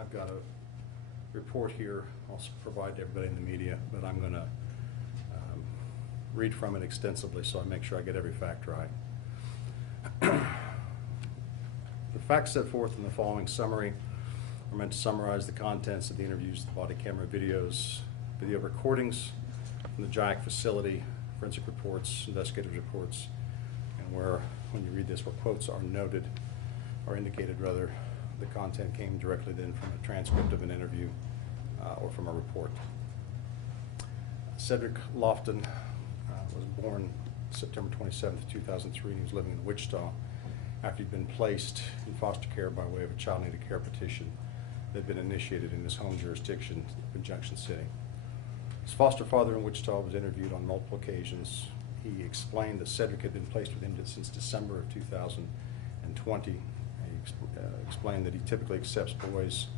I've got a report here I'll provide to everybody in the media, but I'm going to read from it extensively so I make sure I get every fact right. The facts set forth in the following summary are meant to summarize the contents of the interviews, the body camera videos, video recordings from the GIAC facility, forensic reports, investigative reports, and where, when you read this, where quotes are noted, or indicated rather, the content came directly then from a transcript of an interview or from a report. Cedric Lofton was born September 27th, 2003, and he was living in Wichita after he'd been placed in foster care by way of a child needed care petition that had been initiated in his home jurisdiction in Junction City. His foster father in Wichita was interviewed on multiple occasions. He explained that Cedric had been placed with him since December of 2020. He explained that he typically accepts boys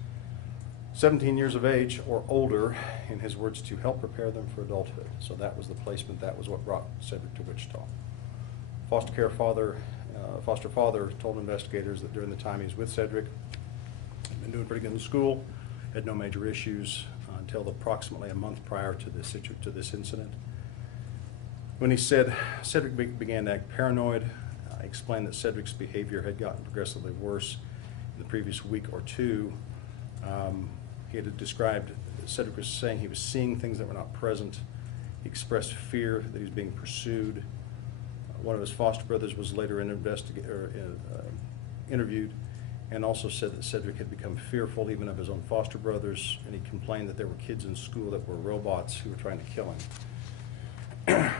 17 years of age or older, in his words, to help prepare them for adulthood. So that was the placement. That was what brought Cedric to Wichita. Foster father told investigators that during the time he was with Cedric, he'd been doing pretty good in school, had no major issues until approximately a month prior to this incident. When he said Cedric began to act paranoid, I explained that Cedric's behavior had gotten progressively worse in the previous week or two. He had described, Cedric was saying he was seeing things that were not present. He expressed fear that he was being pursued. One of his foster brothers was later interviewed and also said that Cedric had become fearful even of his own foster brothers, and he complained that there were kids in school that were robots who were trying to kill him.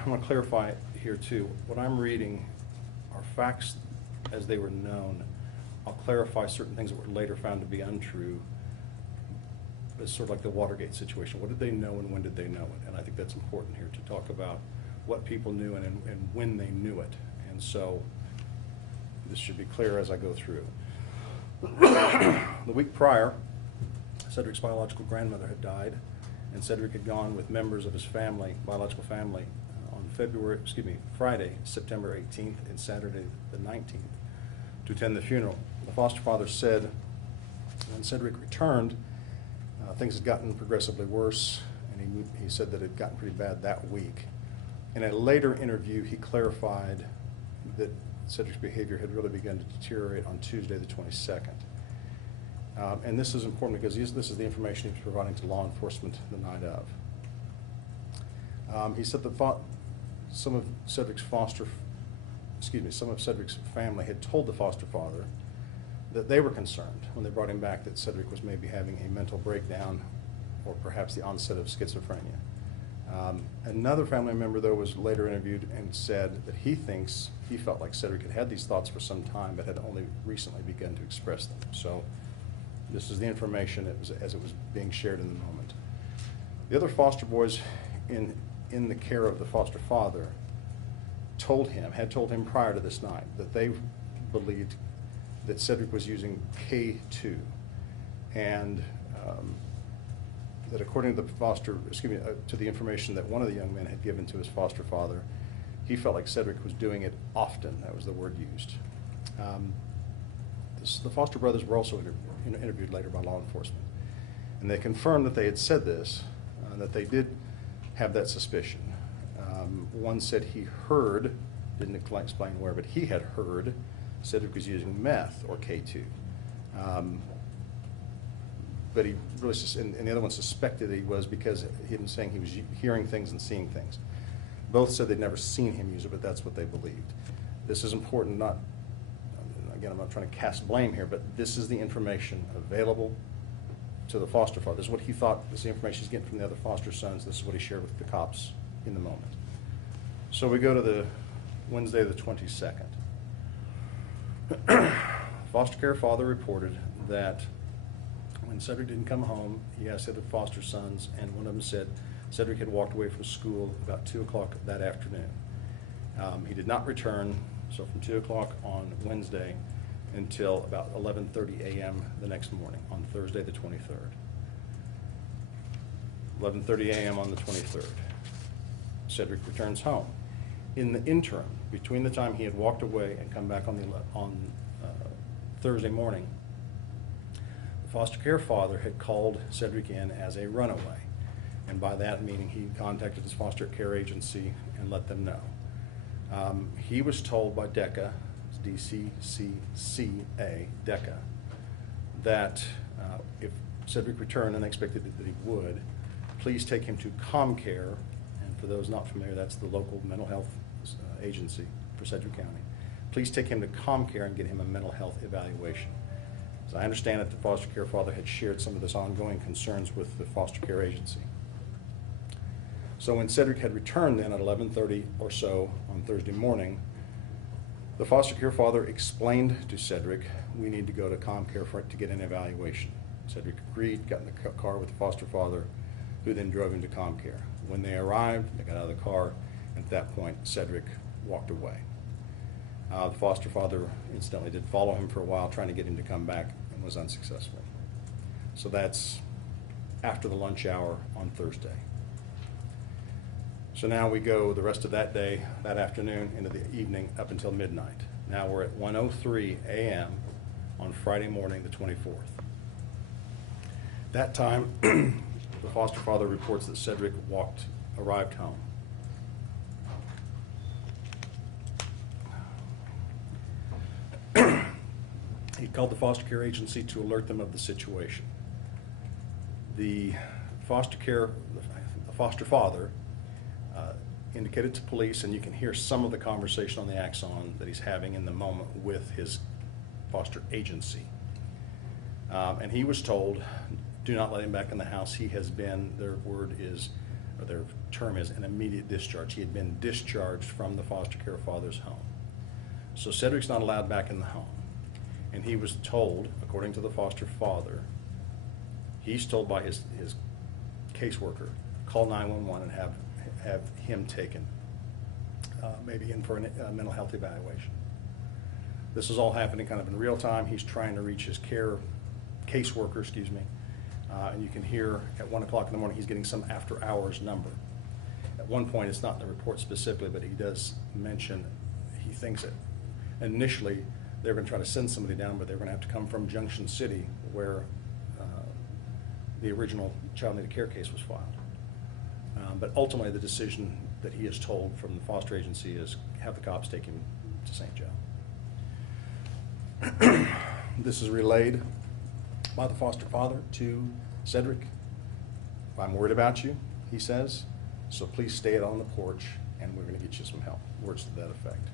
I want to clarify here too. What I'm reading are facts as they were known. I'll clarify certain things that were later found to be untrue. It's sort of like the Watergate situation. What did they know and when did they know it? And I think that's important here to talk about what people knew and when they knew it. And so this should be clear as I go through. The week prior, Cedric's biological grandmother had died, and Cedric had gone with members of his family, biological family, on Friday, September 18th and Saturday the 19th to attend the funeral. The foster father said when Cedric returned, things had gotten progressively worse, and he said that it had gotten pretty bad that week. In a later interview, he clarified that Cedric's behavior had really begun to deteriorate on Tuesday the 22nd. And this is important because this is the information he was providing to law enforcement the night of. He said that some of Cedric's family had told the foster father that they were concerned when they brought him back that Cedric was maybe having a mental breakdown or perhaps the onset of schizophrenia. Another family member, though, was later interviewed and said that he felt like Cedric had had these thoughts for some time but had only recently begun to express them. So this is the information as it was being shared in the moment. The other foster boys in the care of the foster father had told him prior to this night that they believed that Cedric was using K2, and that according to to the information that one of the young men had given to his foster father, he felt like Cedric was doing it often. That was the word used. The foster brothers were also interviewed later by law enforcement, and they confirmed that they had said this, that they did have that suspicion. One said he heard, didn't explain where, but he had heard Cedric was using meth or K2. But he really, and the other one suspected that he was because he had been saying he was hearing things and seeing things. Both said they'd never seen him use it, but that's what they believed. This is important, again, I'm not trying to cast blame here, but this is the information available to the foster father. This is what he thought, this is the information he's getting from the other foster sons. This is what he shared with the cops in the moment. So we go to the Wednesday the 22nd. Foster care father reported that when Cedric didn't come home, he asked the other foster sons, and one of them said Cedric had walked away from school about 2 o'clock that afternoon. He did not return, so from 2 o'clock on Wednesday until about 11:30 a.m. the next morning on Thursday the 23rd. 11:30 a.m. on the 23rd. Cedric returns home. In the interim, between the time he had walked away and come back on Thursday morning, the foster care father had called Cedric in as a runaway. And by that meaning, he contacted his foster care agency and let them know. He was told by DECA, DCCCA, DECA, that if Cedric returned, and they expected that he would, please take him to ComCare. And for those not familiar, that's the local mental health agency for Sedgwick County. Please take him to ComCare and get him a mental health evaluation. So I understand that the foster care father had shared some of this ongoing concerns with the foster care agency. So when Cedric had returned then at 11:30 or so on Thursday morning, the foster care father explained to Cedric, we need to go to ComCare to get an evaluation. Cedric agreed, got in the car with the foster father, who then drove him to ComCare. When they arrived, they got out of the car, and at that point, Cedric walked away. The foster father incidentally did follow him for a while, trying to get him to come back, and was unsuccessful. So that's after the lunch hour on Thursday. So now we go the rest of that day, that afternoon, into the evening, up until midnight. Now we're at 1:03 a.m. on Friday morning, the 24th. That time, the foster father reports that Cedric arrived home. He called the foster care agency to alert them of the situation. The foster father indicated to police, and you can hear some of the conversation on the axon that he's having in the moment with his foster agency. And he was told, do not let him back in the house. He has been, their term is an immediate discharge. He had been discharged from the foster care father's home. So Cedric's not allowed back in the home. And he was told, according to the foster father, he's told by his caseworker, call 911 and have him taken, maybe in for a mental health evaluation. This is all happening kind of in real time. He's trying to reach his caseworker, and you can hear at 1 o'clock in the morning he's getting some after hours number. At one point, it's not in the report specifically, but he does mention he thinks that initially they're going to try to send somebody down, but they're going to have to come from Junction City, where the original child needed care case was filed. But ultimately, the decision that he is told from the foster agency is have the cops take him to St. Joe. This is relayed by the foster father to Cedric. I'm worried about you, he says, so please stay out on the porch and we're going to get you some help. Words to that effect.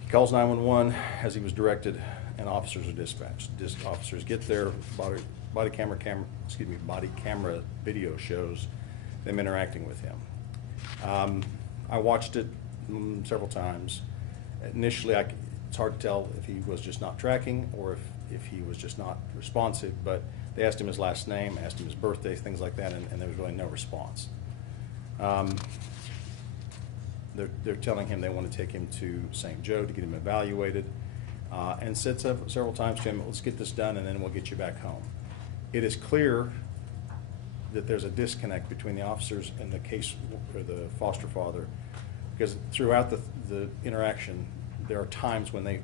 He calls 911 as he was directed, and officers are dispatched. Officers get there, body camera video shows them interacting with him. I watched it several times. Initially, it's hard to tell if he was just not tracking or if he was just not responsive, but they asked him his last name, asked him his birthday, things like that, and there was really no response. They're telling him they want to take him to St. Joe to get him evaluated, and said several times to him, let's get this done and then we'll get you back home. It is clear that there's a disconnect between the officers and the foster father, because throughout the interaction, there are times when they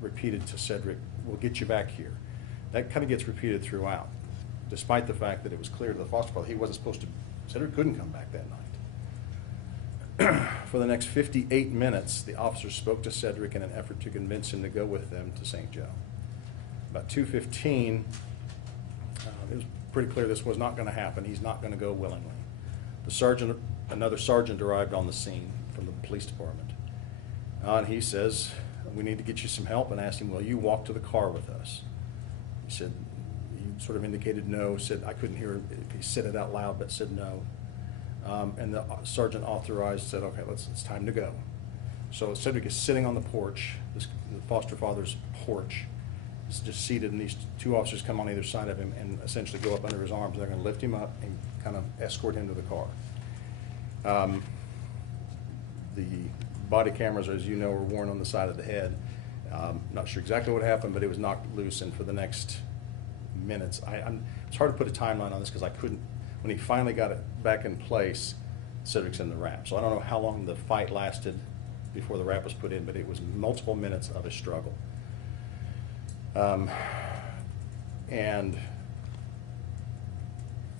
repeated to Cedric, we'll get you back here. That kind of gets repeated throughout, despite the fact that it was clear to the foster father he wasn't supposed to, Cedric couldn't come back that night. For the next 58 minutes, the officers spoke to Cedric in an effort to convince him to go with them to St. Joe. About 2:15, it was pretty clear this was not going to happen. He's not going to go willingly. Another sergeant arrived on the scene from the police department. And he says, we need to get you some help, and asked him, will you walk to the car with us? He said, he sort of indicated no, said I couldn't hear if he said it out loud, but said no. And the sergeant authorized, said, okay, it's time to go. So Cedric is sitting on the porch, the foster father's porch. He's just seated, and these two officers come on either side of him and essentially go up under his arms. They're going to lift him up and kind of escort him to the car. The body cameras, as you know, were worn on the side of the head. Not sure exactly what happened, but it was knocked loose, and for the next minutes, it's hard to put a timeline on this because I couldn't. When he finally got it back in place, Cedric's in the wrap. So I don't know how long the fight lasted before the wrap was put in, but it was multiple minutes of a struggle. And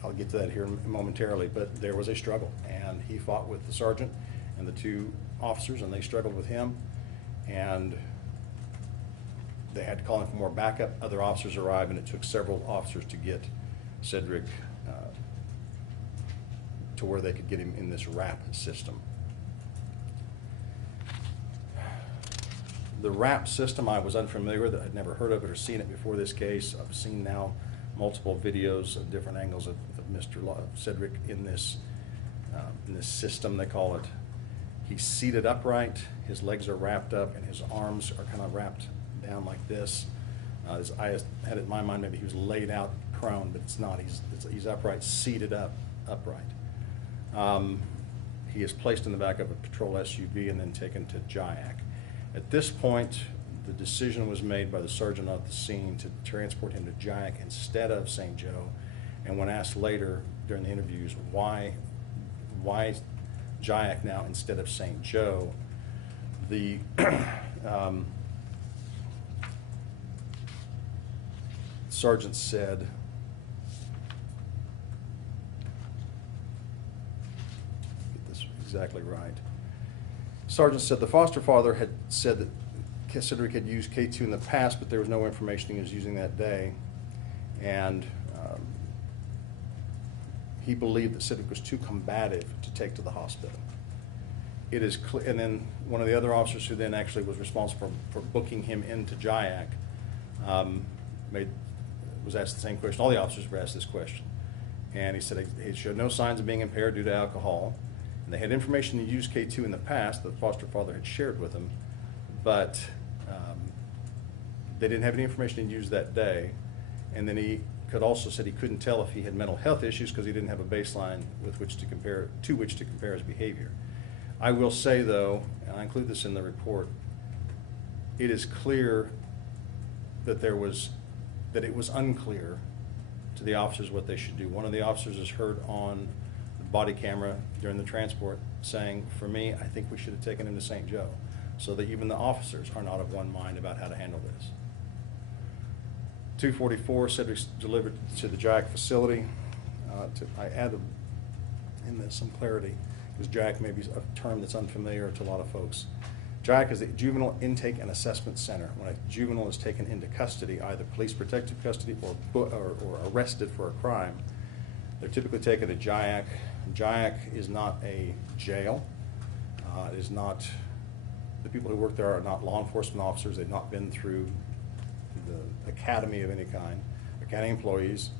I'll get to that here momentarily, but there was a struggle, and he fought with the sergeant and the two officers, and they struggled with him, and they had to call in for more backup. Other officers arrived, and it took several officers to get Cedric to where they could get him in this RAP system. The RAP system I was unfamiliar with. I'd never heard of it or seen it before this case. I've seen now multiple videos of different angles of Mr. Cedric in this system, they call it. He's seated upright, his legs are wrapped up, and his arms are kind of wrapped down like this. I had it in my mind maybe he was laid out prone, but it's not. He's upright, seated upright. He is placed in the back of a patrol SUV and then taken to JIAC. At this point, the decision was made by the sergeant at the scene to transport him to JIAC instead of St. Joe. And when asked later during the interviews why JIAC now instead of St. Joe, the sergeant said, get this exactly right. Sergeant said the foster father had said that Cedric had used K2 in the past, but there was no information he was using that day. And he believed that Cedric was too combative to take to the hospital. It is clear, and then one of the other officers who then actually was responsible for booking him into JIAC was asked the same question. All the officers were asked this question. And he said he showed no signs of being impaired due to alcohol. And they had information to use K2 in the past that the foster father had shared with him, but they didn't have any information to use that day. And then he could also said he couldn't tell if he had mental health issues because he didn't have a baseline with which to compare his behavior. I will say though, and I include this in the report, it is clear that it was unclear to the officers what they should do. One of the officers is heard on the body camera during the transport saying, for me, I think we should have taken him to St. Joe, so that even the officers are not of one mind about how to handle this. 244, Cedric's delivered to the JIAC facility. I added in this some clarity, because JIAC may be a term that's unfamiliar to a lot of folks. JIAC is the Juvenile Intake and Assessment Center. When a juvenile is taken into custody, either police protective custody or arrested for a crime, they're typically taken to JIAC. JIAC is not a jail. It is not, the people who work there are not law enforcement officers. They've not been through the academy of any kind. Academy employees,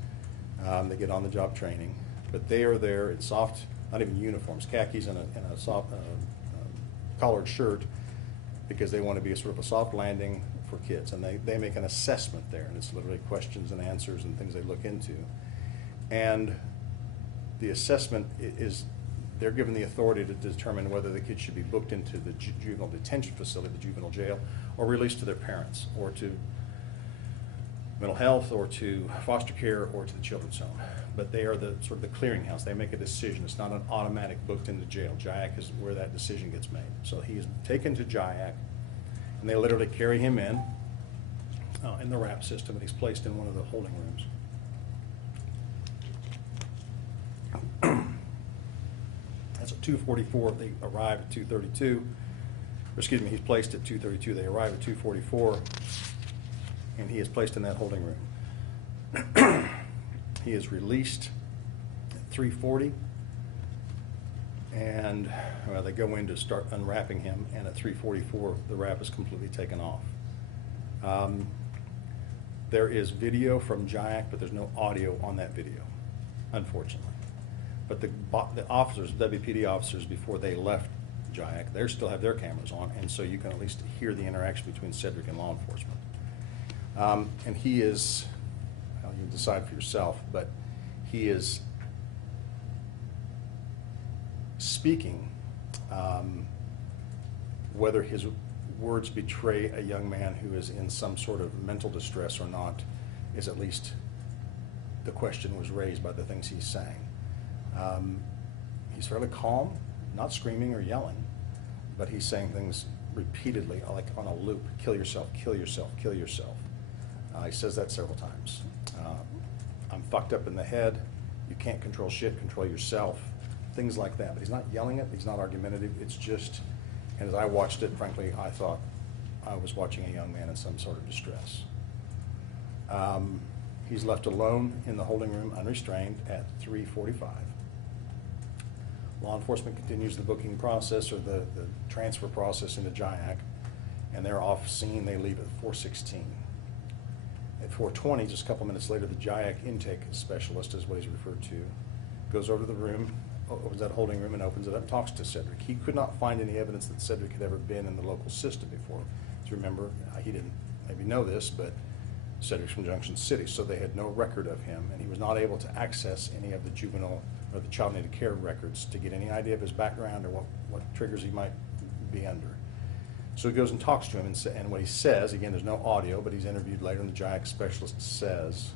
they get on-the-job training, but they are there in soft, not even uniforms, khakis and a soft collared shirt, because they want to be a sort of a soft landing for kids, and they make an assessment there, and it's literally questions and answers and things they look into. And the assessment is, they're given the authority to determine whether the kids should be booked into the juvenile detention facility, the juvenile jail, or released to their parents, or to mental health, or to foster care, or to the children's home. But they are the sort of the clearinghouse. They make a decision. It's not an automatic booked into jail. JIAC is where that decision gets made. So he is taken to JIAC, and they literally carry him in the RAP system, and he's placed in one of the holding rooms. That's at 244. They arrive at 232. Or excuse me, he's placed at 232. They arrive at 244, and he is placed in that holding room. He is released at 340, and they go in to start unwrapping him, and at 344 the wrap is completely taken off. There is video from JIAC, but there's no audio on that video, unfortunately. But the officers, WPD officers, before they left JIAC, they still have their cameras on, and so you can at least hear the interaction between Cedric and law enforcement. And he is, well, you can decide for yourself, but he is speaking. Whether his words betray a young man who is in some sort of mental distress or not is, at least the question was raised by the things he's saying. He's fairly calm, not screaming or yelling, but he's saying things repeatedly, like on a loop: kill yourself, kill yourself, kill yourself. He says that several times. I'm fucked up in the head, you can't control shit, control yourself, things like that. But he's not yelling it, he's not argumentative, it's just, and as I watched it, frankly, I thought I was watching a young man in some sort of distress. He's left alone in the holding room, unrestrained, at 3:45. Law enforcement continues the booking process, or the transfer process into JIAC, and they're off scene. They leave at 4:16. At 4:20, just a couple minutes later, the JIAC intake specialist, is what he's referred to, goes over to the room, opens that holding room and opens it up and talks to Cedric. He could not find any evidence that Cedric had ever been in the local system before. To remember, he didn't maybe know this, but Cedric's from Junction City, so they had no record of him, and he was not able to access any of the juvenile or the child needed care records to get any idea of his background or what triggers he might be under. So he goes and talks to him, and what he says, again, there's no audio, but he's interviewed later, and the JIAC specialist says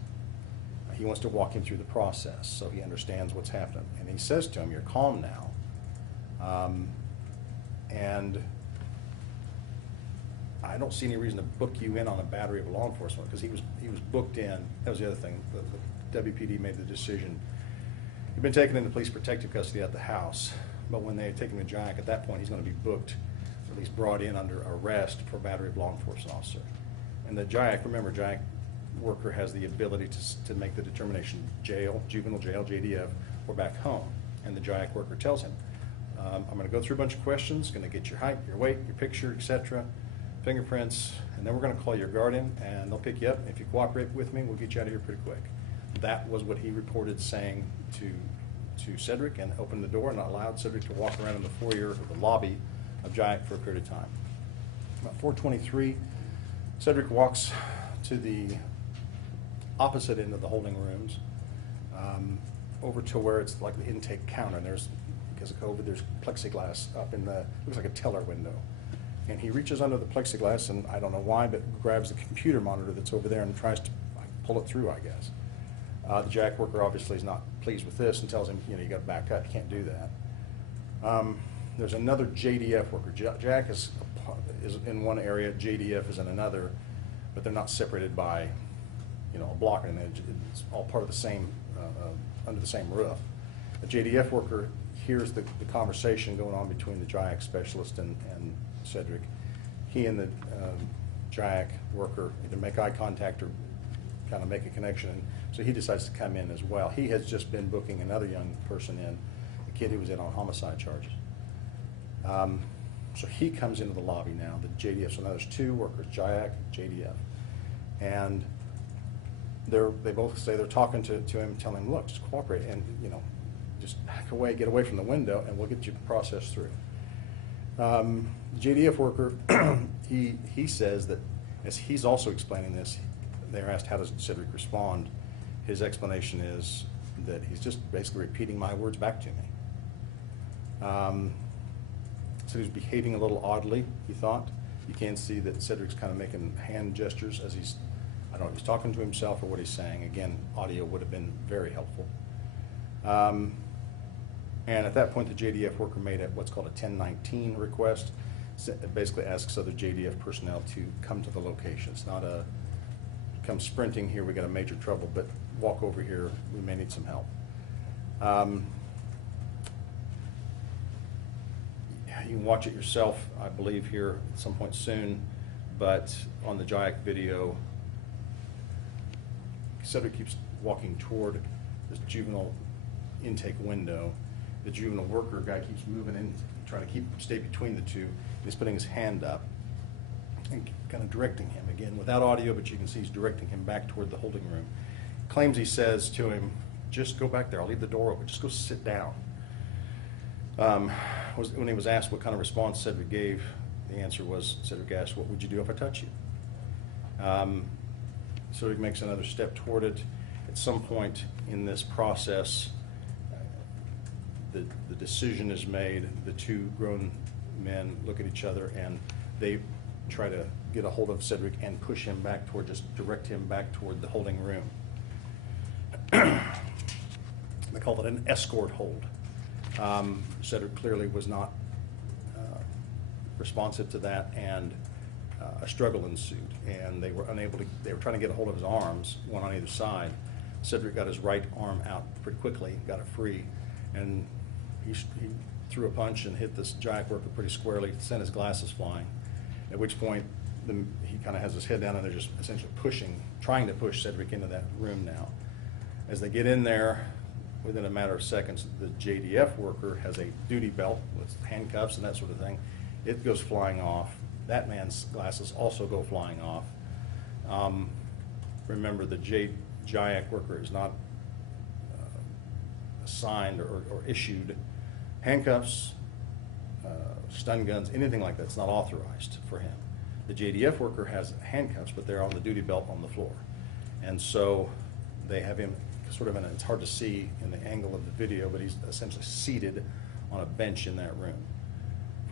he wants to walk him through the process so he understands what's happening. And he says to him, "You're calm now, and I don't see any reason to book you in on a battery of law enforcement," because he was booked in. That was the other thing. The WPD made the decision. He'd been taken into police protective custody at the house, but when they had taken him to JIAC, at that point he's going to be booked, or at least brought in under arrest for battery of law enforcement officer. And the JIAC, remember, JIAC worker has the ability to make the determination: jail, juvenile jail, JDF, or back home. And the JIAC worker tells him, "I'm going to go through a bunch of questions, going to get your height, your weight, your picture, etc., fingerprints, and then we're going to call your guardian, and they'll pick you up. If you cooperate with me, we'll get you out of here pretty quick." That was what he reported saying to Cedric, and opened the door and allowed Cedric to walk around in the foyer or the lobby of JIAC for a period of time. About 4:23, Cedric walks to the opposite end of the holding rooms, over to where it's like the intake counter, and there's, because of COVID, there's plexiglass up in the, looks like a teller window. And he reaches under the plexiglass, and I don't know why, but grabs the computer monitor that's over there and tries to pull it through, I guess. The JIAC worker obviously is not pleased with this and tells him, you got to back up, you can't do that. There's another JDF worker. JIAC is in one area, JDF is in another, but they're not separated by, a block, and it's all part of the same, under the same roof. A JDF worker hears the conversation going on between the JIAC specialist and Cedric. He and the JIAC worker either make eye contact or kind of make a connection, so he decides to come in as well. He has just been booking another young person in, a kid who was in on homicide charges. So he comes into the lobby now, the JDF. So now there's two workers, JIAC, JDF, and they both say they're talking to him, telling him, "Look, just cooperate, and just back away, get away from the window, and we'll get you processed through." The JDF worker, he says that as he's also explaining this, they're asked, "How does Cedric respond?" His explanation is that he's just basically repeating my words back to me. So he's behaving a little oddly, he thought. You can see that Cedric's kind of making hand gestures as he's, I don't know if he's talking to himself or what he's saying. Again, audio would have been very helpful. And at that point, the JDF worker made what's called a 1019 request. It basically asks other JDF personnel to come to the location. It's not a come sprinting here, we got a major trouble, but walk over here, we may need some help. You can watch it yourself, I believe, here at some point soon, but on the JIAC video, Cedric keeps walking toward this juvenile intake window. The juvenile worker guy keeps moving in, trying to stay between the two. He's putting his hand up and kind of directing him, again, without audio, but you can see he's directing him back toward the holding room. Claims he says to him, "Just go back there, I'll leave the door open, just go sit down." When he was asked what kind of response Cedric gave, the answer was, Cedric asked, "What would you do if I touch you?" Cedric makes another step toward it. At some point in this process, the decision is made. The two grown men look at each other, and they try to get a hold of Cedric and push him back toward, just direct him back toward the holding room. They call it an escort hold. Cedric clearly was not responsive to that, and a struggle ensued, and they were unable to, they were trying to get a hold of his arms, one on either side. Cedric got his right arm out pretty quickly, got it free, and he threw a punch and hit this Jayak worker pretty squarely, sent his glasses flying, at which point he kind of has his head down and they're just essentially trying to push Cedric into that room now. As they get in there, within a matter of seconds, the JDF worker has a duty belt with handcuffs and that sort of thing. It goes flying off. That man's glasses also go flying off. Remember, the Jayak worker is not assigned or issued handcuffs, stun guns, anything like that. It's not authorized for him. The JDF worker has handcuffs, but they're on the duty belt on the floor. And so they have him sort of it's hard to see in the angle of the video, but he's essentially seated on a bench in that room.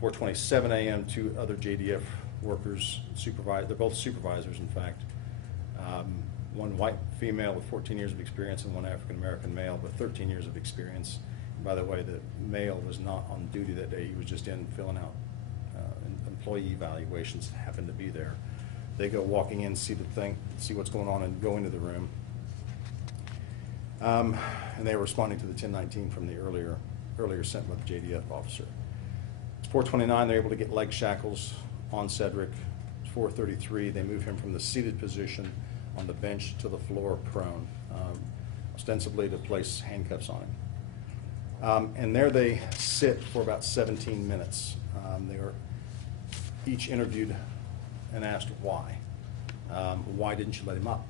4:27 a.m., two other JDF workers, they're both supervisors, in fact. One white female with 14 years of experience and one African-American male with 13 years of experience. And by the way, the male was not on duty that day. He was just in filling out employee evaluations, happened to be there. They go walking in, see the thing, see what's going on, and go into the room. And they were responding to the 1019 from the earlier sent by the JDF officer. It's 4:29, they're able to get leg shackles on Cedric. It's 4:33, they move him from the seated position on the bench to the floor prone, ostensibly to place handcuffs on him. And there they sit for about 17 minutes. They were each interviewed and asked why. Why didn't you let him up?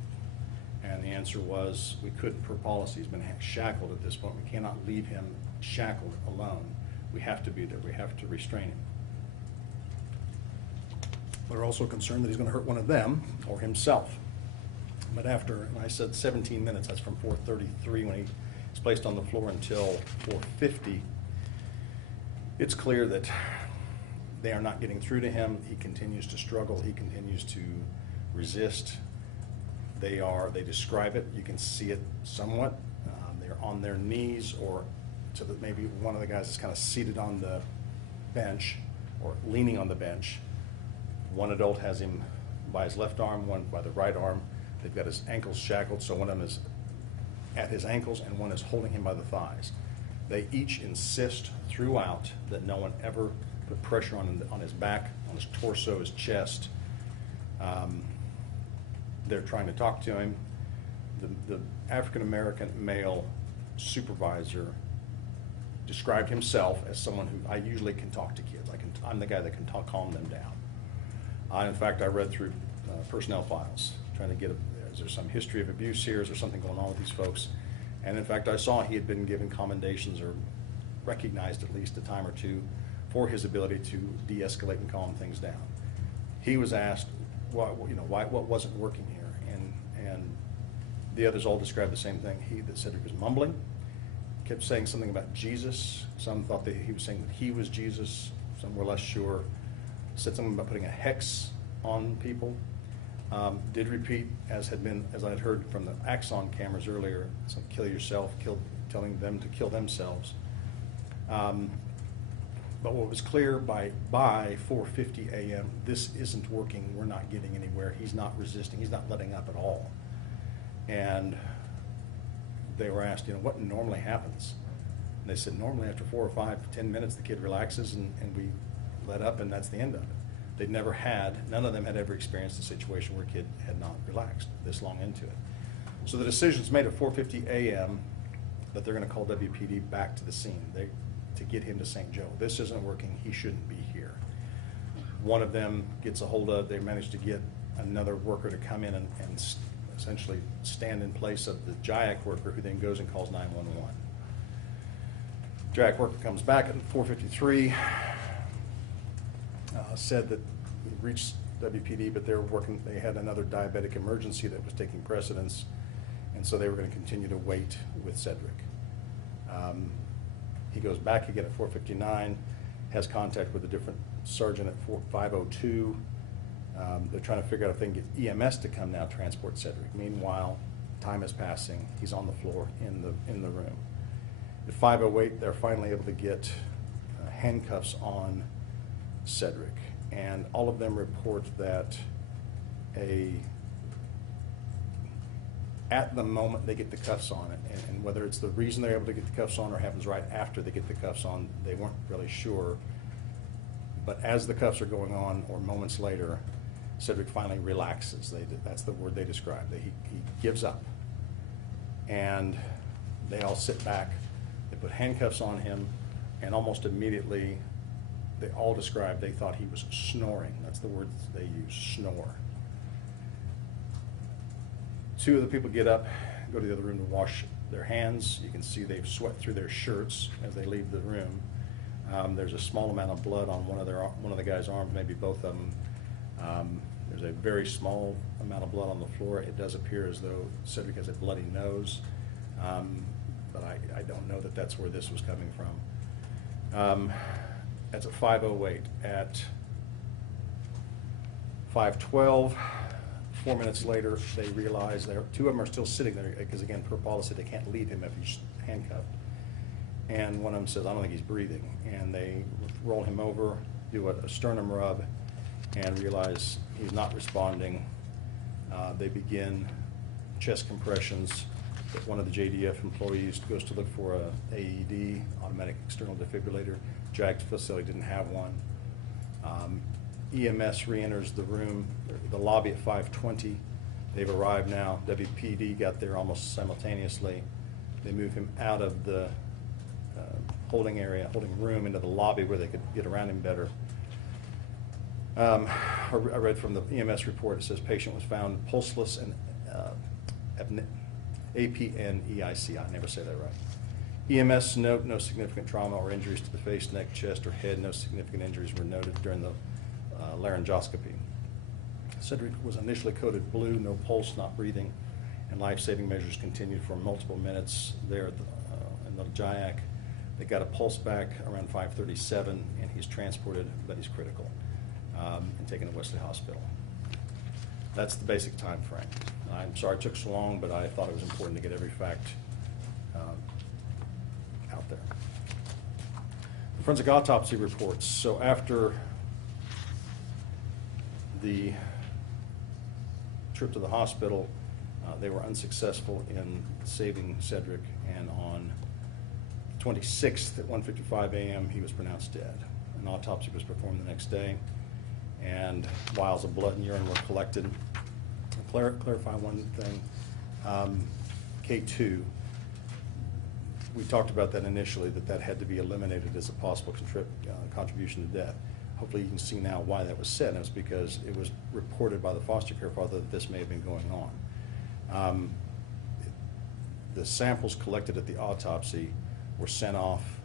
And the answer was, we couldn't per policy. He's been shackled at this point. We cannot leave him shackled alone. We have to be there. We have to restrain him. They're also concerned that he's going to hurt one of them or himself. But after, and I said 17 minutes, that's from 4:33 when he is placed on the floor until 4:50, it's clear that they are not getting through to him. He continues to struggle. He continues to resist. They describe it. You can see it somewhat. They're on their knees, or so that maybe one of the guys is kind of seated on the bench or leaning on the bench. One adult has him by his left arm, one by the right arm. They've got his ankles shackled, so one of them is at his ankles and one is holding him by the thighs. They each insist throughout that no one ever put pressure on his back, on his torso, his chest. They're trying to talk to him. The African-American male supervisor described himself as someone who I usually can talk to kids. I'm the guy that can calm them down. In fact, I read through personnel files, trying to get is there some history of abuse here? Is there something going on with these folks? And in fact, I saw he had been given commendations or recognized at least a time or two for his ability to de-escalate and calm things down. He was asked, what wasn't working here? And the others all described the same thing. That Cedric was mumbling, kept saying something about Jesus. Some thought that he was saying that he was Jesus. Some were less sure. Said something about putting a hex on people. Did repeat, as I had heard from the Axon cameras earlier, some kill yourself, telling them to kill themselves. But what was clear by 4:50 a.m., this isn't working. We're not getting anywhere. He's not resisting. He's not letting up at all. And they were asked, what normally happens? And they said, normally after 4 or 5, 10 minutes, the kid relaxes and we let up, and that's the end of it. None of them had ever experienced a situation where a kid had not relaxed this long into it. So the decision's made at 4:50 a.m. that they're going to call WPD back to the scene to get him to St. Joe. This isn't working. He shouldn't be here. One of them gets a hold of, they managed to get another worker to come in and essentially stand in place of the Jayak worker, who then goes and calls 911. Jayak worker comes back at 4:53. Said that he reached WPD, but they had another diabetic emergency that was taking precedence, and so they were going to continue to wait with Cedric. He goes back again at 4:59, has contact with a different sergeant at 5:02. They're trying to figure out if they can get EMS to come now transport Cedric. Meanwhile, time is passing. He's on the floor in the room. At 5:08, they're finally able to get handcuffs on Cedric, and all of them report that at the moment they get the cuffs on it. And whether it's the reason they're able to get the cuffs on or happens right after they get the cuffs on, they weren't really sure. But as the cuffs are going on, or moments later, Cedric finally relaxes. That's the word they described. He gives up. And they all sit back. They put handcuffs on him, and almost immediately, they all described they thought he was snoring. That's the word they use, snore. Two of the people get up, go to the other room to wash their hands. You can see they've sweat through their shirts as they leave the room. There's a small amount of blood on one of the guy's arms, maybe both of them. There's a very small amount of blood on the floor. It does appear as though Cedric has a bloody nose, but I don't know that that's where this was coming from. That's at 5:08. At 5:12, 4 minutes later, they realize two of them are still sitting there because, again, per policy, they can't leave him if he's handcuffed. And one of them says, "I don't think he's breathing." And they roll him over, do a sternum rub, and realize he's not responding. They begin chest compressions. One of the JDF employees goes to look for a AED, automatic external defibrillator. JAG facility didn't have one. EMS re-enters the room, the lobby at 5:20. They've arrived now. WPD got there almost simultaneously. They move him out of the holding room into the lobby where they could get around him better. I read from the EMS report, it says patient was found pulseless and APNEIC. I never say that right. EMS note, no significant trauma or injuries to the face, neck, chest, or head. No significant injuries were noted during the laryngoscopy. Cedric was initially coded blue, no pulse, not breathing, and life-saving measures continued for multiple minutes there in the JIAC. They got a pulse back around 5:37, and he's transported, but he's critical, and taken to Wesley Hospital. That's the basic time frame. I'm sorry it took so long, but I thought it was important to get every fact out there. Forensic autopsy reports. So after the trip to the hospital, they were unsuccessful in saving Cedric, and on 26th at 1:55 a.m. he was pronounced dead. An autopsy was performed the next day, and vials of blood and urine were collected. I'll clarify one thing. K2, we talked about that initially, that had to be eliminated as a possible contribution to death. Hopefully you can see now why that was said, and it's because it was reported by the foster care father that this may have been going on. The samples collected at the autopsy were sent off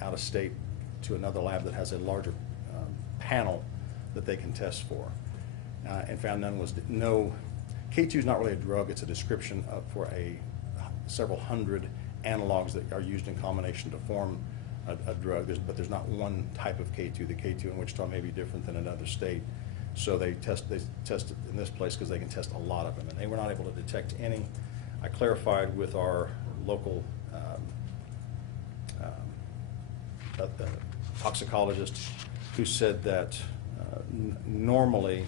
out of state to another lab that has a larger panel that they can test for, and found no. K2 is not really a drug; it's a description for several hundred analogs that are used in combination to form a drug. But there's not one type of K2. The K2 in Wichita may be different than another state, so they test it in this place because they can test a lot of them, and they were not able to detect any. I clarified with our local toxicologist, who said that normally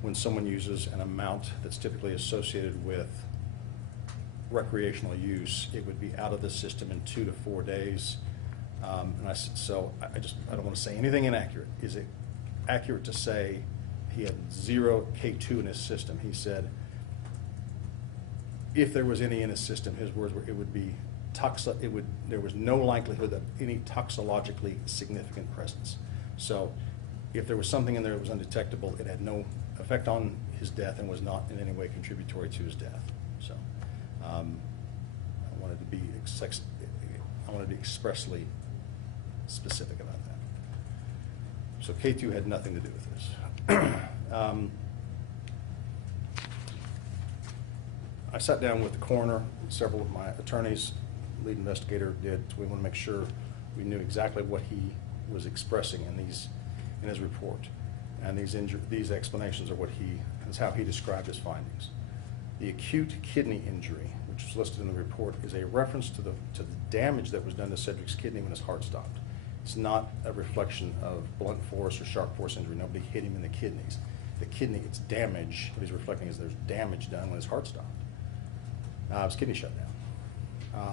when someone uses an amount that's typically associated with recreational use, it would be out of the system in 2 to 4 days. And I said, so I don't want to say anything inaccurate. Is it accurate to say he had 0 K2 in his system? He said, if there was any in his system, his words were, it would be there was no likelihood of any toxicologically significant presence. So if there was something in there that was undetectable, it had no effect on his death and was not in any way contributory to his death. So I wanted to be expressly specific about that. So K2 had nothing to do with this. I sat down with the coroner, several of my attorneys, lead investigator did. We want to make sure we knew exactly what he was expressing in his report, and these explanations are how he described his findings. The acute kidney injury, which is listed in the report, is a reference to the damage that was done to Cedric's kidney when his heart stopped. It's not a reflection of blunt force or sharp force injury. Nobody hit him in the kidneys. The kidney, it's damage. What he's reflecting is there's damage done when his heart stopped. It was kidney shutdown.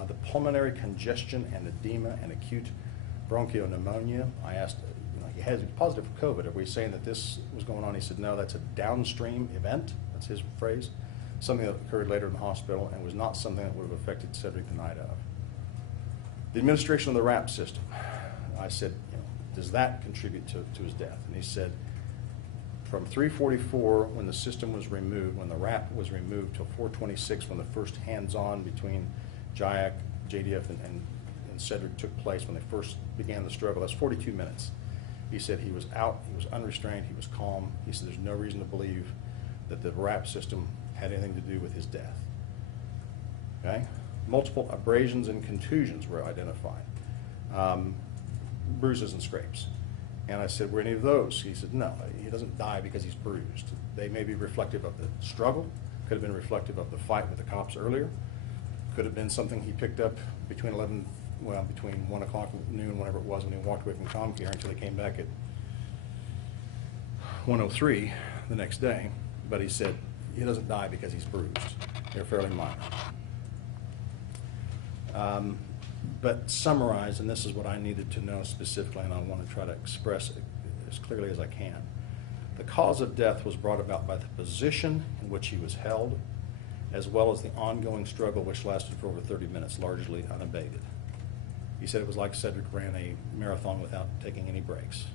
The pulmonary congestion and edema and acute bronchopneumonia. I asked, he had positive for COVID. Are we saying that this was going on? He said, no, that's a downstream event. That's his phrase. Something that occurred later in the hospital and was not something that would have affected Cedric the night of. The administration of the RAP system. I said, does that contribute to his death? And he said, from 3:44 when the system was removed, when the RAP was removed, till 4:26 when the first hands-on between JIAC, JDF, and Cedric took place, when they first began the struggle, that's 42 minutes. He said he was out, he was unrestrained, he was calm. He said there's no reason to believe that the RAP system had anything to do with his death. Okay? Multiple abrasions and contusions were identified. Bruises and scrapes. And I said, were any of those? He said, no, he doesn't die because he's bruised. They may be reflective of the struggle, could have been reflective of the fight with the cops earlier, could have been something he picked up between 1 o'clock and noon, whenever it was, when he walked away from ComCare until he came back at 1:03 the next day. But he said, he doesn't die because he's bruised. They're fairly minor. But summarize, and this is what I needed to know specifically, and I want to try to express it as clearly as I can. The cause of death was brought about by the position in which he was held, as well as the ongoing struggle which lasted for over 30 minutes, largely unabated. He said it was like Cedric ran a marathon without taking any breaks.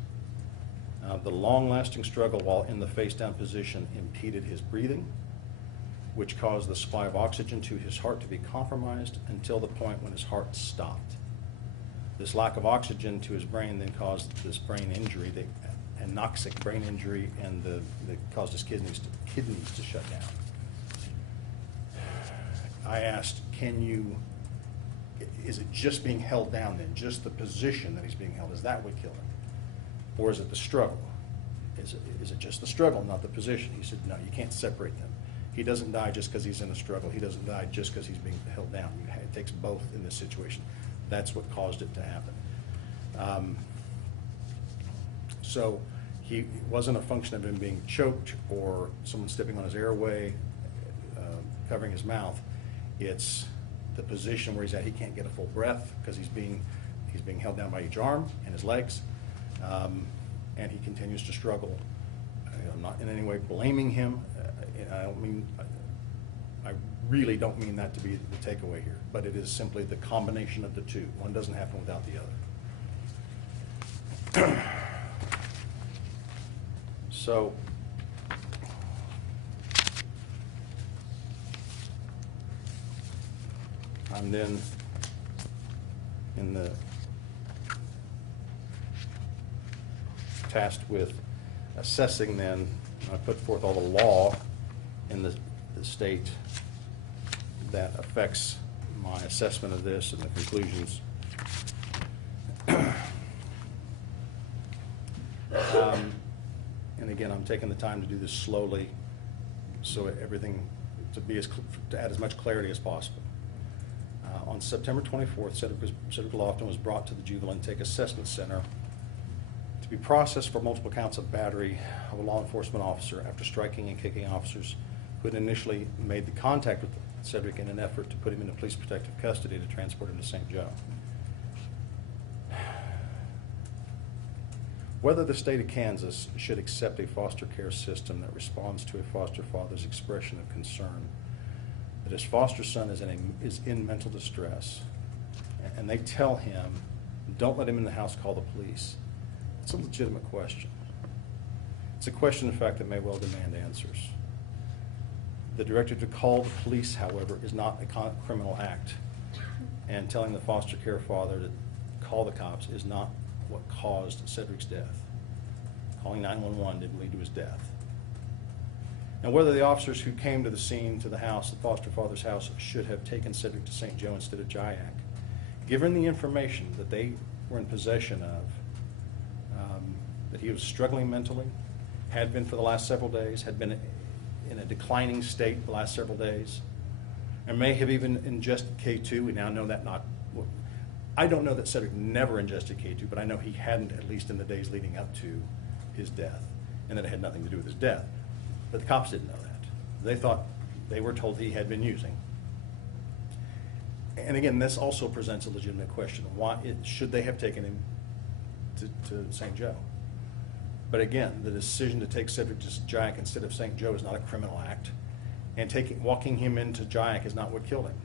The long-lasting struggle while in the face-down position impeded his breathing, which caused the supply of oxygen to his heart to be compromised until the point when his heart stopped. This lack of oxygen to his brain then caused this brain injury, the anoxic brain injury, and that caused his kidneys to shut down. I asked, is it just being held down then, just the position that he's being held? Is that what killed him? Or is it the struggle? Is it just the struggle, not the position? He said, no, you can't separate them. He doesn't die just because he's in a struggle. He doesn't die just because he's being held down. It takes both in this situation. That's what caused it to happen. So it wasn't a function of him being choked or someone stepping on his airway, covering his mouth. It's the position where he's at. He can't get a full breath because he's being held down by each arm and his legs, and he continues to struggle. I'm not in any way blaming him. I really don't mean that to be the takeaway here, but it is simply the combination of the two. One doesn't happen without the other. So, I'm then tasked with assessing then. I put forth all the law in the state that affects my assessment of this and the conclusions. And again, I'm taking the time to do this slowly, so everything to add as much clarity as possible. On September 24th, Cedric Lofton was brought to the Juvenile Intake Assessment Center to be processed for multiple counts of battery of a law enforcement officer after striking and kicking officers who had initially made the contact with Cedric in an effort to put him into police protective custody to transport him to St. Joe. Whether the state of Kansas should accept a foster care system that responds to a foster father's expression of concern that his foster son is in mental distress, and they tell him, don't let him in the house, call the police. It's a legitimate question. It's a question, in fact, that may well demand answers. The directive to call the police, however, is not a criminal act, and telling the foster care father to call the cops is not what caused Cedric's death. Calling 911 didn't lead to his death. Now, whether the officers who came to the scene, to the house, the foster father's house, should have taken Cedric to St. Joe instead of JIAC, given the information that they were in possession of, that he was struggling mentally, had been for the last several days, had been in a declining state the last several days, and may have even ingested K2. We now know that not. I don't know that Cedric never ingested K2, but I know he hadn't, at least in the days leading up to his death, and that it had nothing to do with his death. But the cops didn't know that. They were told he had been using. And again, this also presents a legitimate question. Why should they have taken him to St. Joe? But again, the decision to take Cedric to Jack instead of St. Joe is not a criminal act. And walking him into Jack is not what killed him.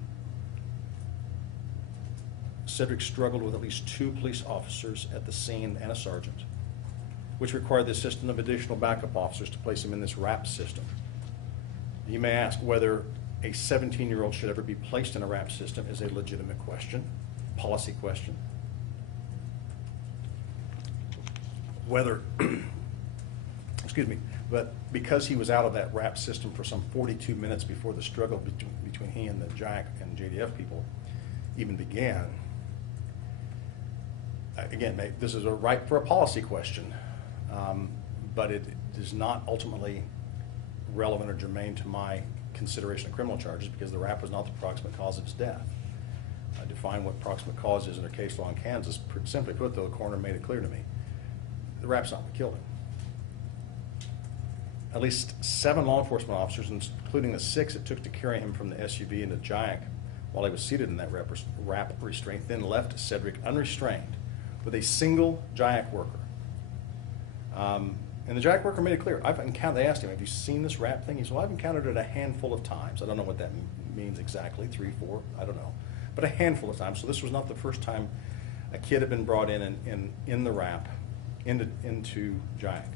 Cedric struggled with at least 2 police officers at the scene and a sergeant, which required the assistance of additional backup officers to place him in this RAP system. You may ask whether a 17-year-old should ever be placed in a RAP system is a legitimate question, policy question. Whether, excuse me, but because he was out of that RAP system for some 42 minutes before the struggle between he and the Jack and JDF people even began, again, this is ripe for a policy question, but it is not ultimately relevant or germane to my consideration of criminal charges because the RAP was not the proximate cause of his death. I define what proximate cause is under case law in Kansas. Simply put, though, the coroner made it clear to me, the RAP's not what killed him. At least 7 law enforcement officers, including the 6 it took to carry him from the SUV into Jack while he was seated in that RAP restraint, then left Cedric unrestrained with a single Jack worker. And the Jack worker made it clear. They asked him, have you seen this RAP thing? He said, well, I've encountered it a handful of times. I don't know what that means exactly, 3, 4, I don't know. But a handful of times. So this was not the first time a kid had been brought in the RAP into Jack.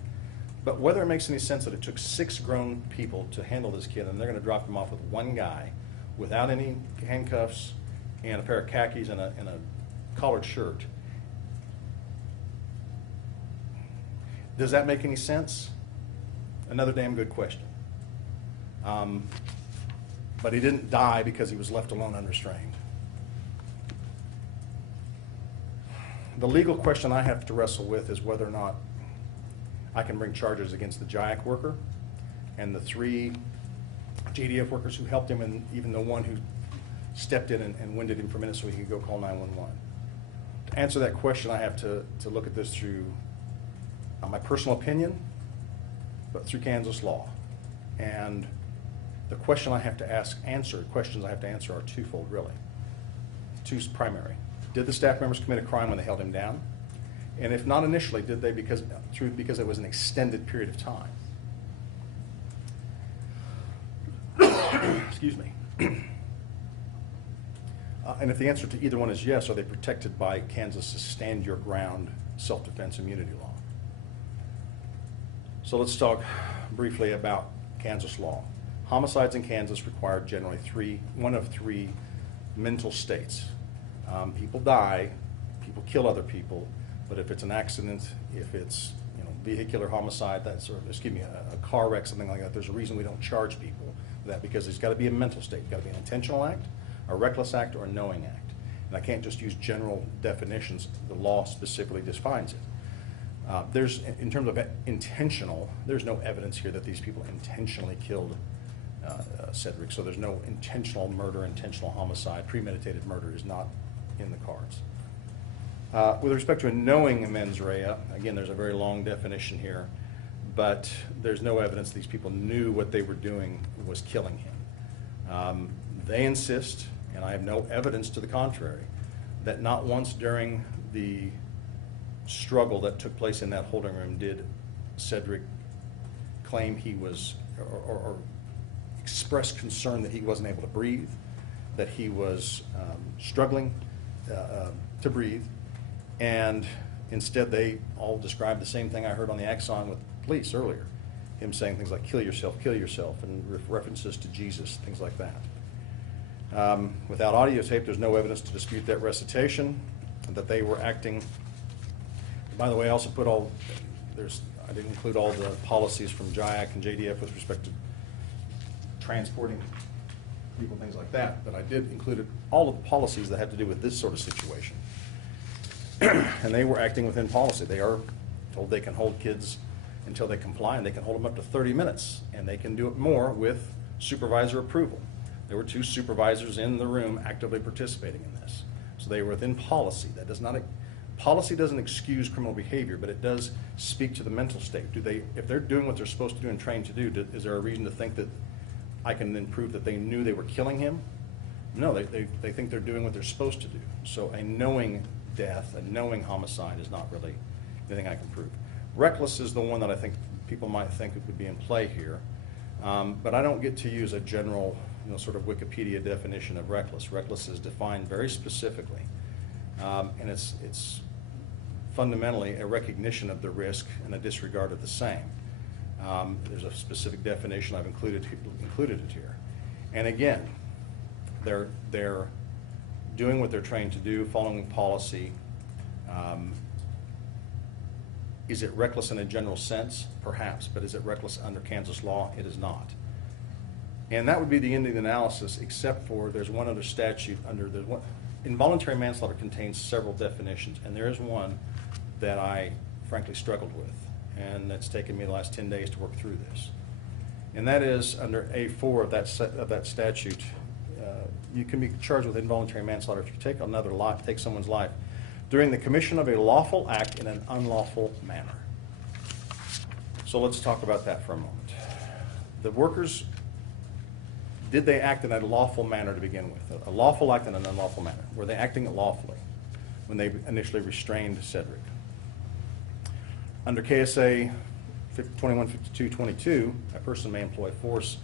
But whether it makes any sense that it took 6 grown people to handle this kid and they're going to drop him off with one guy without any handcuffs and a pair of khakis and a collared shirt, does that make any sense? Another damn good question. But he didn't die because he was left alone unrestrained. The legal question I have to wrestle with is whether or not I can bring charges against the Jack worker and the 3 JDF workers who helped him, and even the one who stepped in and winded him for a minute so he could go call 911. To answer that question, I have to look at this through my personal opinion, but through Kansas law. And the question I have to questions I have to answer are twofold, really. 2 primary. Did the staff members commit a crime when they held him down? And if not initially, did they because it was an extended period of time? Excuse me. And if the answer to either one is yes, are they protected by Kansas's stand your ground self-defense immunity law? So let's talk briefly about Kansas law. Homicides in Kansas require generally one of three mental states. People die, people kill other people, but if it's an accident, if it's vehicular homicide, a car wreck, something like that, there's a reason we don't charge people for that, because there's got to be a mental state. It's got to be an intentional act, a reckless act, or a knowing act. And I can't just use general definitions. The law specifically defines it. In terms of intentional, there's no evidence here that these people intentionally killed Cedric. So there's no intentional murder, intentional homicide. Premeditated murder is not in the cards. With respect to a knowing mens rea, again, there's a very long definition here, but there's no evidence these people knew what they were doing was killing him. They insist, and I have no evidence to the contrary, that not once during the struggle that took place in that holding room did Cedric claim he was, or express concern that he wasn't able to breathe, that he was struggling to breathe, and instead they all described the same thing I heard on the Axon with police earlier, him saying things like kill yourself, and references to Jesus, things like that. Without audio tape, there's no evidence to dispute that recitation, that they were acting. By the way, I also put I didn't include all the policies from JIAC and JDF with respect to transporting people, things like that, but I did include all of the policies that had to do with this sort of situation. And they were acting within policy. They are told they can hold kids until they comply, and they can hold them up to 30 minutes, and they can do it more with supervisor approval. There were 2 supervisors in the room actively participating in this. So they were within policy. Policy doesn't excuse criminal behavior, but it does speak to the mental state. If they're doing what they're supposed to do and trained to do, is there a reason to think that I can then prove that they knew they were killing him? No, they think they're doing what they're supposed to do. So a knowing death, a knowing homicide is not really anything I can prove. Reckless is the one that I think people might think it would be in play here. But I don't get to use a general, sort of Wikipedia definition of reckless. Reckless is defined very specifically. And it's fundamentally a recognition of the risk and a disregard of the same. There's a specific definition. I've included it here. And again, they're doing what they're trained to do, following policy. Is it reckless in a general sense? Perhaps, but is it reckless under Kansas law? It is not. And that would be the end of the analysis, except for there's one other statute involuntary manslaughter contains several definitions, and there is one that I frankly struggled with, and that's taken me the last 10 days to work through this. And that is under A4 of that statute. You can be charged with involuntary manslaughter if you take someone's life during the commission of a lawful act in an unlawful manner. So let's talk about that for a moment. The workers, did they act in a lawful manner to begin with? A lawful act in an unlawful manner. Were they acting lawfully when they initially restrained Cedric? Under KSA 2152.22, a person may employ force,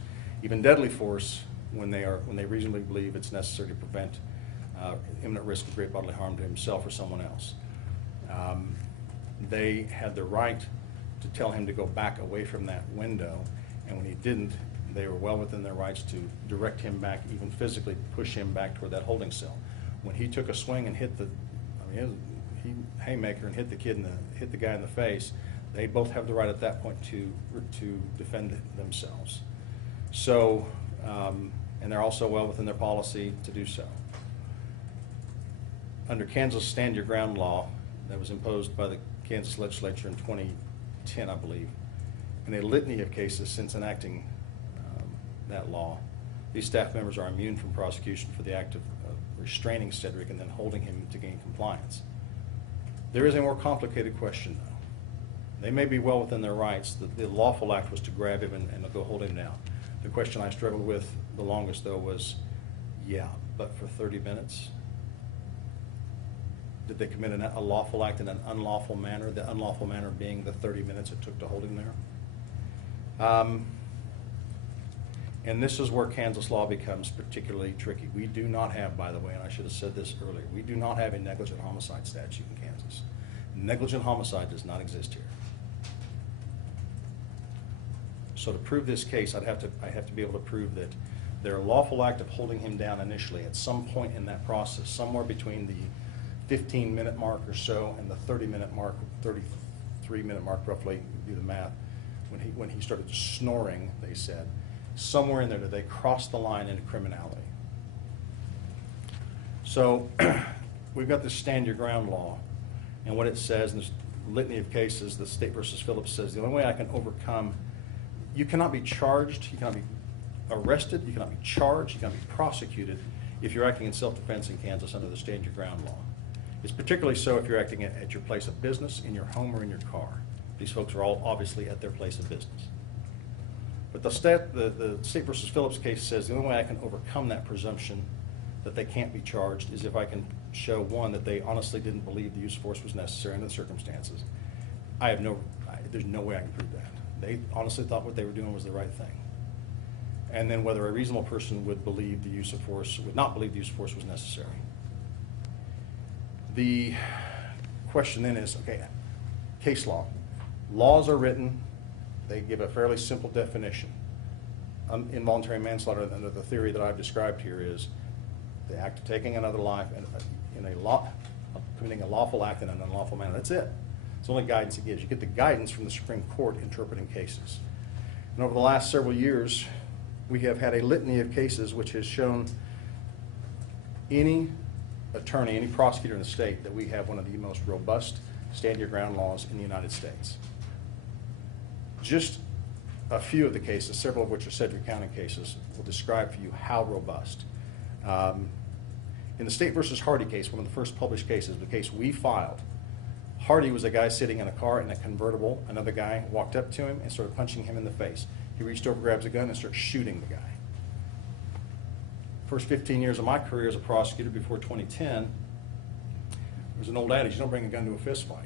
even deadly force, when they reasonably believe it's necessary to prevent imminent risk of great bodily harm to himself or someone else. They had the right to tell him to go back away from that window, and when he didn't, they were well within their rights to direct him back, even physically push him back toward that holding cell. When he took a swing and hit he haymaker and hit the guy in the face, they both have the right at that point to defend themselves. So, and they're also well within their policy to do so. Under Kansas Stand Your Ground law that was imposed by the Kansas legislature in 2010, I believe, in a litany of cases since enacting that law, these staff members are immune from prosecution for the act of restraining Cedric and then holding him to gain compliance. There is a more complicated question, though. They may be well within their rights. The lawful act was to grab him and go hold him down. The question I struggled with the longest, though, was, but for 30 minutes? Did they commit a lawful act in an unlawful manner, the unlawful manner being the 30 minutes it took to hold him there? And this is where Kansas law becomes particularly tricky. We do not have, by the way, and I should have said this earlier, we do not have a negligent homicide statute in Kansas. Negligent homicide does not exist here. So to prove this case, I have to be able to prove that their lawful act of holding him down initially at some point in that process, somewhere between the 15-minute mark or so and the 30-minute mark, 33-minute mark roughly, do the math, when he started snoring, they said, somewhere in there did they cross the line into criminality. So we've got this Stand Your Ground law, and what it says in this litany of cases, the State versus Phillips says, the only way I can overcome, you cannot be charged, you cannot be arrested, you cannot be charged, you cannot be prosecuted if you're acting in self-defense in Kansas under the Stand Your Ground law. It's particularly so if you're acting at your place of business, in your home, or in your car. These folks are all obviously at their place of business. But the State versus Phillips case says the only way I can overcome that presumption that they can't be charged is if I can show, one, that they honestly didn't believe the use of force was necessary under the circumstances. There's no way I can prove that. They honestly thought what they were doing was the right thing. And then whether a reasonable person would not believe the use of force was necessary. The question then is, okay, case law. Laws are written, they give a fairly simple definition. Involuntary manslaughter under the theory that I've described here is the act of taking another life and committing a lawful act in an unlawful manner. That's it. It's the only guidance it gives. You get the guidance from the Supreme Court interpreting cases. And over the last several years, we have had a litany of cases which has shown any attorney, any prosecutor in the state that we have one of the most robust Stand Your Ground laws in the United States. Just a few of the cases, several of which are Sedgwick County cases, will describe for you how robust. In the State versus Hardy case, one of the first published cases, the case we filed, Hardy was a guy sitting in a car in a convertible. Another guy walked up to him and started punching him in the face. He reached over, grabs a gun, and starts shooting the guy. first 15 years of my career as a prosecutor before 2010, there was an old adage, you don't bring a gun to a fist fight.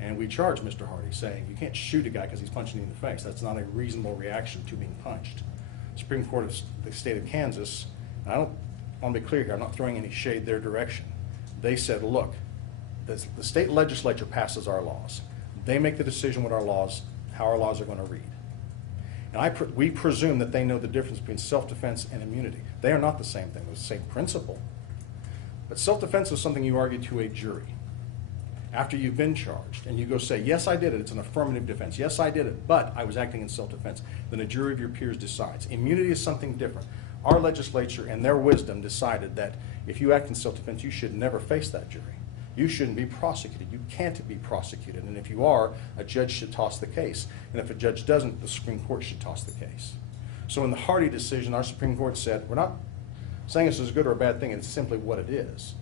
And we charged Mr. Hardy saying, you can't shoot a guy because he's punching you in the face. That's not a reasonable reaction to being punched. Supreme Court of the state of Kansas, and I want to be clear here, I'm not throwing any shade their direction. They said, look, the state legislature passes our laws. They make the decision what our laws, how our laws are going to read. And we presume that they know the difference between self-defense and immunity. They are not the same thing. They're the same principle. But self-defense is something you argue to a jury after you've been charged, and you go say, yes, I did it. It's an affirmative defense. Yes, I did it, but I was acting in self-defense. Then a jury of your peers decides. Immunity is something different. Our legislature, in their wisdom, decided that if you act in self-defense, you should never face that jury. You shouldn't be prosecuted. You can't be prosecuted. And if you are, a judge should toss the case. And if a judge doesn't, the Supreme Court should toss the case. So in the Hardy decision, our Supreme Court said, we're not saying this is a good or a bad thing, it's simply what it is.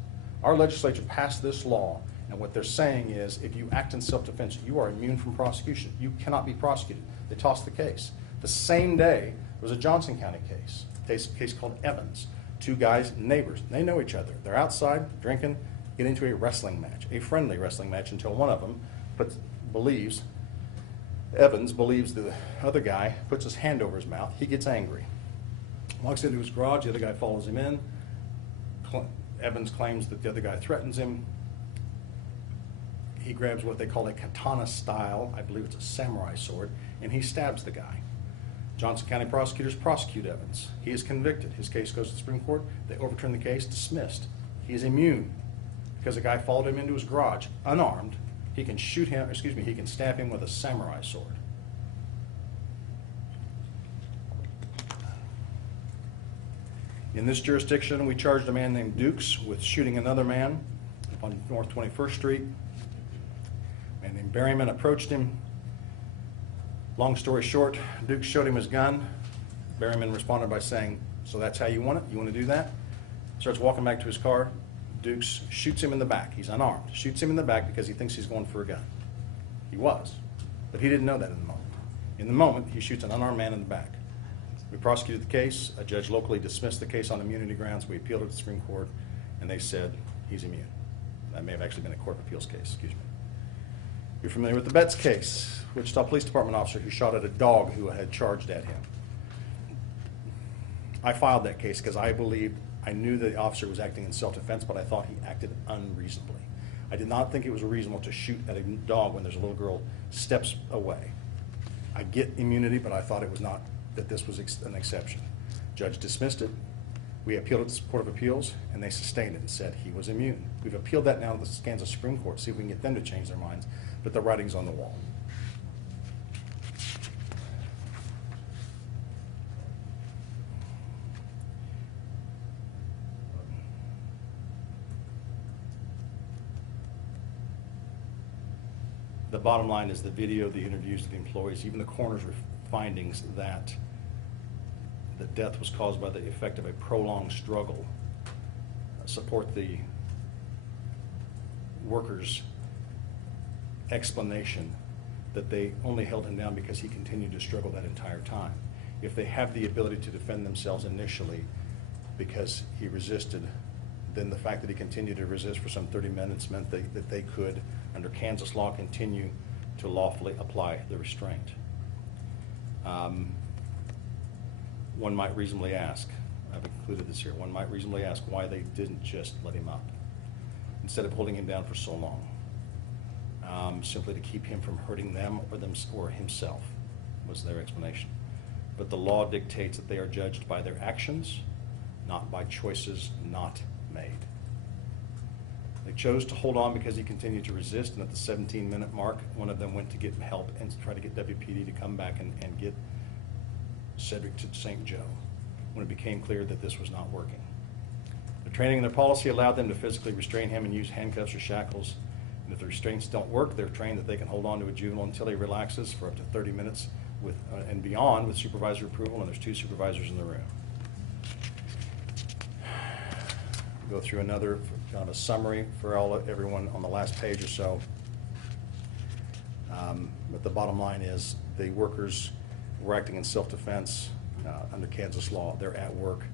Our legislature passed this law, and what they're saying is, if you act in self-defense, you are immune from prosecution. You cannot be prosecuted. They tossed the case. The same day, there was a Johnson County case, a case called Evans. Two guys, neighbors. They know each other. They're outside, drinking, get into a wrestling match, a friendly wrestling match, until one of them Evans believes the other guy puts his hand over his mouth. He gets angry. Walks into his garage. The other guy follows him in. Evans claims that the other guy threatens him. He grabs what they call a katana style, I believe it's a samurai sword, and he stabs the guy. Johnson County prosecutors prosecute Evans. He is convicted. His case goes to the Supreme Court. They overturn the case, dismissed. He is immune because a guy followed him into his garage, unarmed. He can shoot him, he can stab him with a samurai sword. In this jurisdiction, we charged a man named Dukes with shooting another man on North 21st Street. A man named Berryman approached him. Long story short, Dukes showed him his gun. Berryman responded by saying, so that's how you want it? You want to do that? Starts walking back to his car. Dukes shoots him in the back. He's unarmed. Shoots him in the back because he thinks he's going for a gun. He was, but he didn't know that in the moment. In the moment, he shoots an unarmed man in the back. We prosecuted the case. A judge locally dismissed the case on immunity grounds. We appealed it to the Supreme Court, and they said he's immune. That may have actually been a court of appeals case, excuse me. You're familiar with the Betts case, Wichita Police Department officer who shot at a dog who had charged at him. I filed that case because I knew the officer was acting in self-defense, but I thought he acted unreasonably. I did not think it was reasonable to shoot at a dog when there's a little girl steps away. I get immunity, but I thought it was not, that this was an exception. Judge dismissed it. We appealed it to the Court of Appeals, and they sustained it and said he was immune. We've appealed that now to the Kansas Supreme Court, see if we can get them to change their minds, but the writing's on the wall. The bottom line is the video, the interviews of the employees, even the coroner's findings that the death was caused by the effect of a prolonged struggle support the workers' explanation that they only held him down because he continued to struggle that entire time. If they have the ability to defend themselves initially because he resisted, then the fact that he continued to resist for some 30 minutes meant that they could, under Kansas law, continue to lawfully apply the restraint. One might reasonably ask, I've included this here, one might reasonably ask why they didn't just let him up instead of holding him down for so long. Simply to keep him from hurting them or himself was their explanation. But the law dictates that they are judged by their actions, not by choices not made. They chose to hold on because he continued to resist, and at the 17-minute mark, one of them went to get help and try to get WPD to come back and get Cedric to St. Joe when it became clear that this was not working. Their training and their policy allowed them to physically restrain him and use handcuffs or shackles. And if the restraints don't work, they're trained that they can hold on to a juvenile until he relaxes for up to 30 minutes and beyond with supervisor approval, and there's 2 supervisors in the room. Go through another kind of a summary for everyone on the last page or so. But the bottom line is the workers were acting in self-defense under Kansas law. They're at work.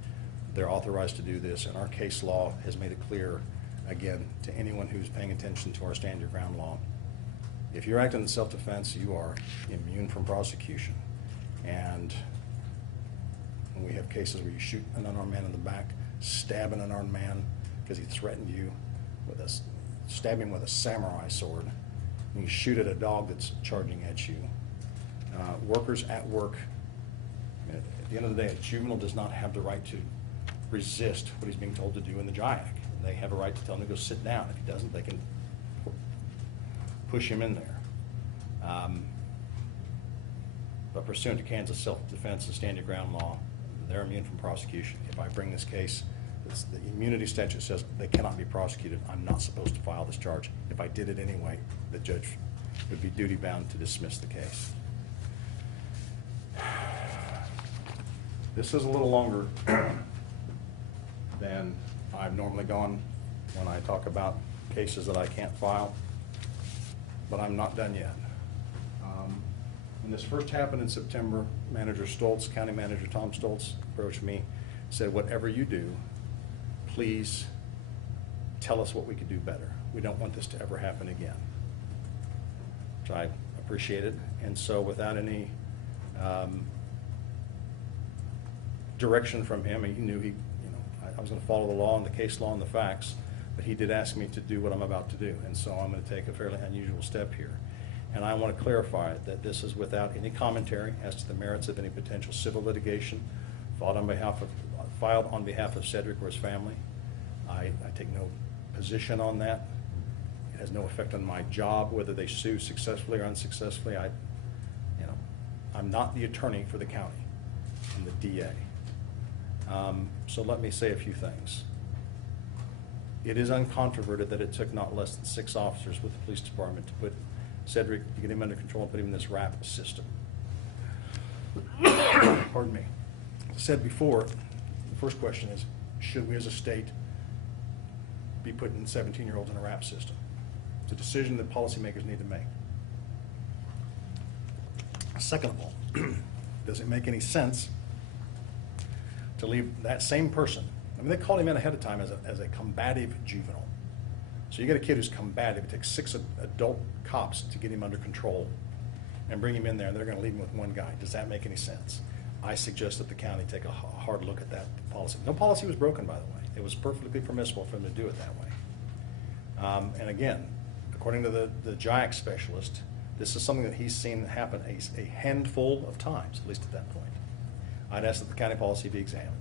They're authorized to do this, and our case law has made it clear, again, to anyone who's paying attention to our stand your ground law. If you're acting in self-defense, you are immune from prosecution. And when we have cases where you shoot an unarmed man in the back, stab an unarmed man because he threatened you with stab him with a samurai sword, and you shoot at a dog that's charging at you. Workers at work, at the end of the day, a juvenile does not have the right to resist what he's being told to do in the JIAC. They have a right to tell him to go sit down. If he doesn't, they can push him in there. But pursuant to Kansas self-defense and stand your ground law, they're immune from prosecution. If I bring this case, the immunity statute says they cannot be prosecuted. I'm not supposed to file this charge. If I did it anyway, the judge would be duty-bound to dismiss the case. This is a little longer than I've normally gone when I talk about cases that I can't file, but I'm not done yet. When this first happened in September, Manager Stoltz, County Manager Tom Stoltz, approached me, said, whatever you do, please tell us what we could do better. We don't want this to ever happen again, which I appreciated. And so without any direction from him, he knew I was going to follow the law and the case law and the facts, but he did ask me to do what I'm about to do. And so I'm going to take a fairly unusual step here. And I want to clarify that this is without any commentary as to the merits of any potential civil litigation filed on behalf of Cedric or his family. I take no position on that. It has no effect on my job, whether they sue successfully or unsuccessfully. I'm not the attorney for the county. I'm the DA. So let me say a few things. It is uncontroverted that it took not less than 6 officers with the police department to put Cedric, to get him under control and put him in this RAP system. Pardon me. As I said before, the first question is, should we as a state be putting 17-year-olds in a RAP system? It's a decision that policymakers need to make. Second of all, does it make any sense to leave that same person? I mean, they called him in ahead of time as a combative juvenile. So you get a kid who's combative. It takes 6 adult cops to get him under control and bring him in there, and they're going to leave him with one guy. Does that make any sense? I suggest that the county take a hard look at that policy. No policy was broken, by the way. It was perfectly permissible for them to do it that way. And again, according to the JIAC specialist, this is something that he's seen happen a handful of times, at least at that point. I'd ask that the county policy be examined.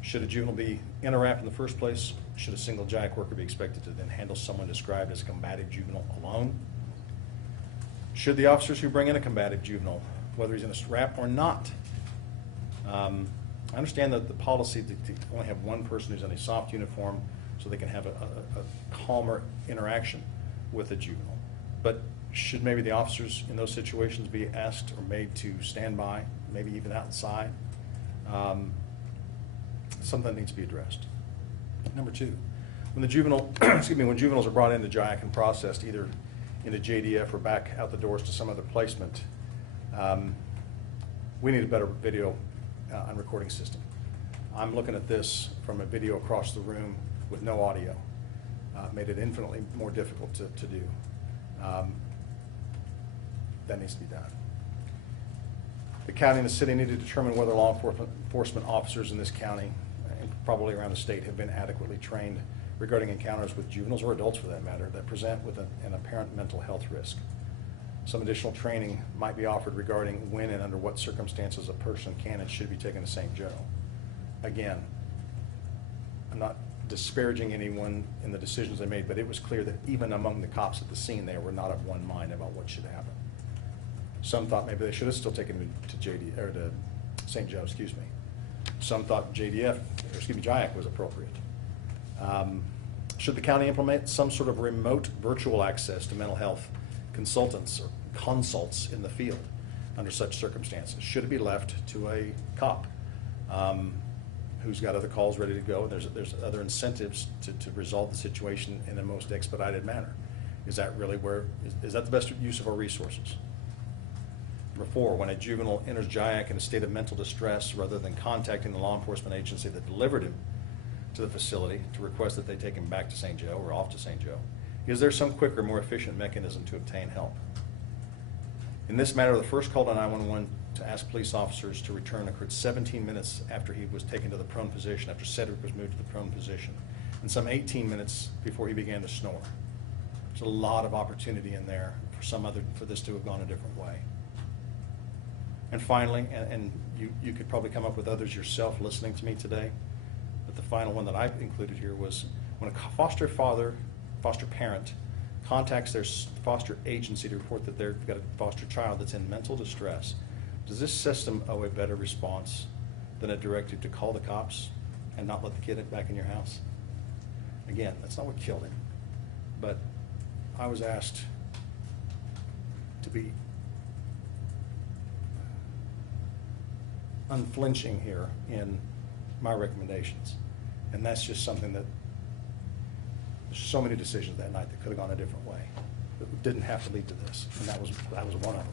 Should a juvenile be in a RAP in the first place? Should a single JIAC worker be expected to then handle someone described as a combative juvenile alone? Should the officers who bring in a combative juvenile, whether he's in a RAP or not, I understand that the policy to only have one person who's in a soft uniform so they can have a calmer interaction with a juvenile. But should maybe the officers in those situations be asked or made to stand by, maybe even outside? Something needs to be addressed. Number 2, when the juvenile, when juveniles are brought into JIAC and processed either into JDF or back out the doors to some other placement, we need a better video and recording system. I'm looking at this from a video across the room with no audio. Made it infinitely more difficult to do. That needs to be done. The county and the city need to determine whether law enforcement officers in this county, and probably around the state, have been adequately trained regarding encounters with juveniles, or adults for that matter, that present with an apparent mental health risk. Some additional training might be offered regarding when and under what circumstances a person can and should be taken to St. Joe. Again, I'm not disparaging anyone in the decisions they made, but it was clear that even among the cops at the scene, they were not of one mind about what should happen. Some thought maybe they should have still taken him to St. Joe, excuse me. Some thought JIAC was appropriate. Should the county implement some sort of remote virtual access to mental health consultants or consults in the field under such circumstances? Should it be left to a cop who's got other calls ready to go? There's other incentives to resolve the situation in a most expedited manner. Is that really is that the best use of our resources? before, when a juvenile enters JIAC in a state of mental distress, rather than contacting the law enforcement agency that delivered him to the facility to request that they take him back to St. Joe or off to St. Joe, is there some quicker, more efficient mechanism to obtain help? In this matter, the first call to 911 to ask police officers to return occurred 17 minutes after he was taken to the prone position, after Cedric was moved to the prone position, and some 18 minutes before he began to snore. There's a lot of opportunity in there for this to have gone a different way. And finally, and you could probably come up with others yourself listening to me today, but the final one that I included here was when a foster parent contacts their foster agency to report that they've got a foster child that's in mental distress, does this system owe a better response than a directive to call the cops and not let the kid back in your house? Again, that's not what killed him, but I was asked to be unflinching here in my recommendations, and that's just something that there's so many decisions that night that could have gone a different way that didn't have to lead to this, and that was one of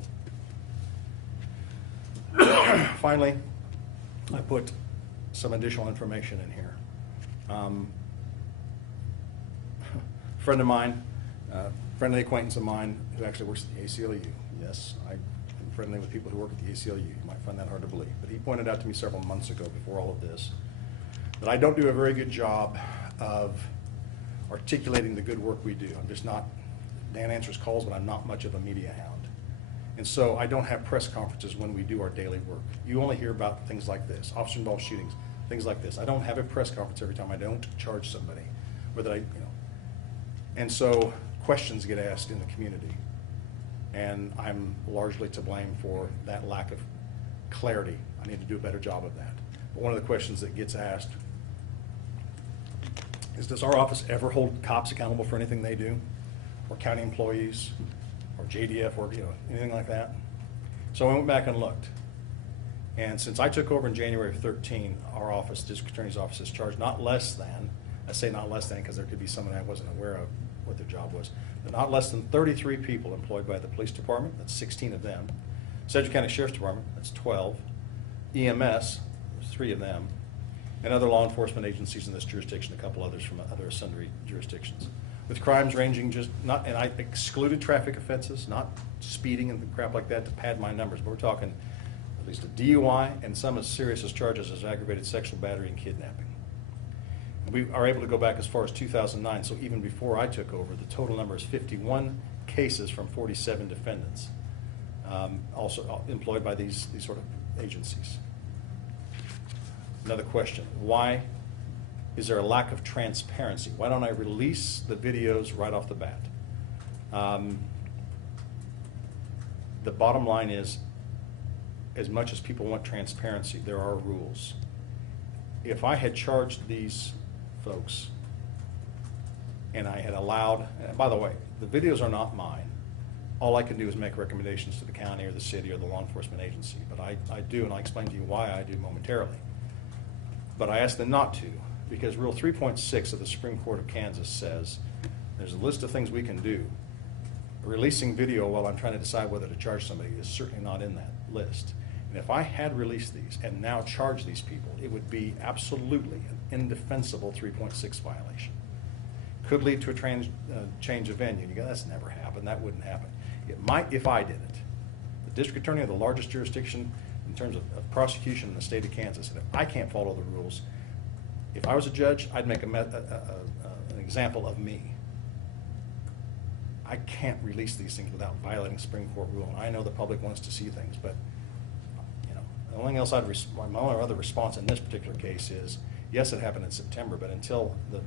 them. Finally, I put some additional information in here. Friend of mine, friendly acquaintance of mine who actually works at the ACLU. Yes, I'm friendly with people who work at the ACLU. You might find that hard to believe. But he pointed out to me several months ago, before all of this, that I don't do a very good job of articulating the good work we do. I'm just not, Dan answers calls, but I'm not much of a media hound. And so I don't have press conferences when we do our daily work. You only hear about things like this, officer-involved shootings, things like this. I don't have a press conference every time I don't charge somebody, or that and so questions get asked in the community. And I'm largely to blame for that lack of clarity. I need to do a better job of that. But one of the questions that gets asked is, does our office ever hold cops accountable for anything they do? Or county employees, or JDF, or anything like that? So I went back and looked. And since I took over in January of 2013, our office, District Attorney's Office, has charged not less than, I say not less than because there could be someone I wasn't aware of what their job was, but not less than 33 people employed by the police department, that's 16 of them. Sedgwick County Sheriff's Department, that's 12. EMS, there's 3 of them. And other law enforcement agencies in this jurisdiction, a couple others from other sundry jurisdictions. With crimes ranging and I excluded traffic offenses, not speeding and crap like that to pad my numbers, but we're talking at least a DUI and some as serious as charges as aggravated sexual battery and kidnapping. We are able to go back as far as 2009, so even before I took over, the total number is 51 cases from 47 defendants, also employed by these sort of agencies. Another question, why is there a lack of transparency? Why don't I release the videos right off the bat? The bottom line is, as much as people want transparency, there are rules. If I had charged these folks and I had allowed, and by the way, the videos are not mine. All I can do is make recommendations to the county or the city or the law enforcement agency, but I do, and I'll explain to you why I do momentarily. But I ask them not to, because Rule 3.6 of the Supreme Court of Kansas says there's a list of things we can do. Releasing video while I'm trying to decide whether to charge somebody is certainly not in that list. And if I had released these and now charged these people, it would be absolutely an indefensible 3.6 violation. Could lead to a change of venue. And you go, that's never happened. That wouldn't happen. It might if I did it. The district attorney of the largest jurisdiction in terms of prosecution in the state of Kansas, and if I can't follow the rules, if I was a judge, I'd make an example of me. I can't release these things without violating Supreme Court rule. And I know the public wants to see things, but the only else my only other response in this particular case is, yes, it happened in September, but until the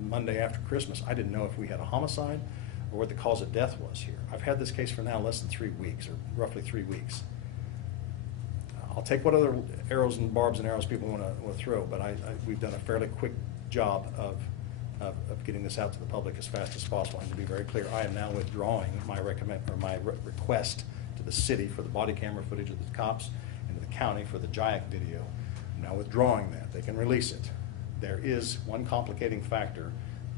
Monday after Christmas, I didn't know if we had a homicide or what the cause of death was here. I've had this case for now less than 3 weeks, or roughly 3 weeks. I'll take what other arrows and barbs and arrows people want to throw, but we've done a fairly quick job of getting this out to the public as fast as possible. And to be very clear, I am now withdrawing my request to the city for the body camera footage of the cops and to the county for the JIAC video. I'm now withdrawing that. They can release it. There is one complicating factor.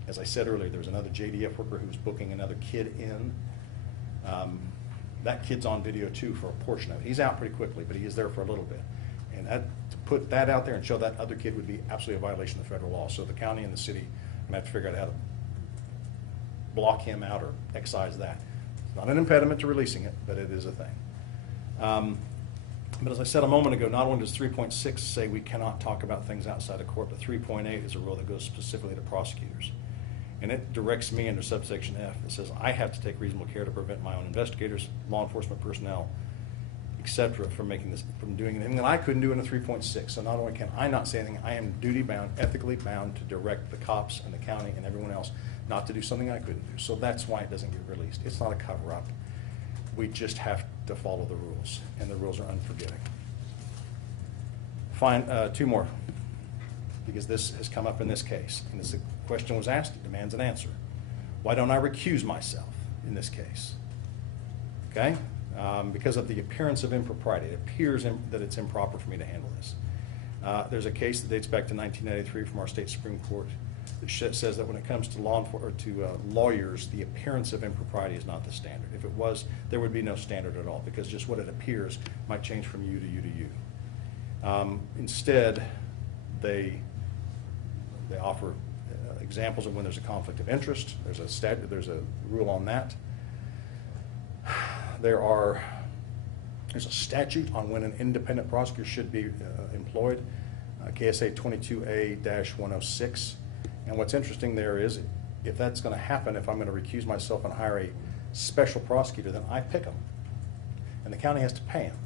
As I said earlier, there was another JDF worker who was booking another kid in. that kid's on video too for a portion of it. He's out pretty quickly, but he is there for a little bit. And that, to put that out there and show that other kid would be absolutely a violation of federal law. So the county and the city are going to have to figure out how to block him out or excise that. It's not an impediment to releasing it, but it is a thing. But as I said a moment ago, not only does 3.6 say we cannot talk about things outside of court, but 3.8 is a rule that goes specifically to prosecutors. And it directs me under subsection F. It says I have to take reasonable care to prevent my own investigators, law enforcement personnel, etc., from doing anything that I couldn't do in a 3.6. So not only can I not say anything, I am duty bound, ethically bound to direct the cops and the county and everyone else not to do something I couldn't do. So that's why it doesn't get released. It's not a cover-up. We just have to follow the rules, and the rules are unforgiving. Fine, two more, because this has come up in this case, and as the question was asked, it demands an answer. Why don't I recuse myself in this case? Okay? Because of the appearance of impropriety. It appears that it's improper for me to handle this. There's a case that dates back to 1993 from our state Supreme Court that says that when it comes to lawyers, the appearance of impropriety is not the standard. If it was, there would be no standard at all, because just what it appears might change from you to you to you. Instead, they offer examples of when there's a conflict of interest. There's a rule on that. There's a statute on when an independent prosecutor should be employed, KSA 22A-106. And what's interesting there is, if that's going to happen, if I'm going to recuse myself and hire a special prosecutor, then I pick them, and the county has to pay him.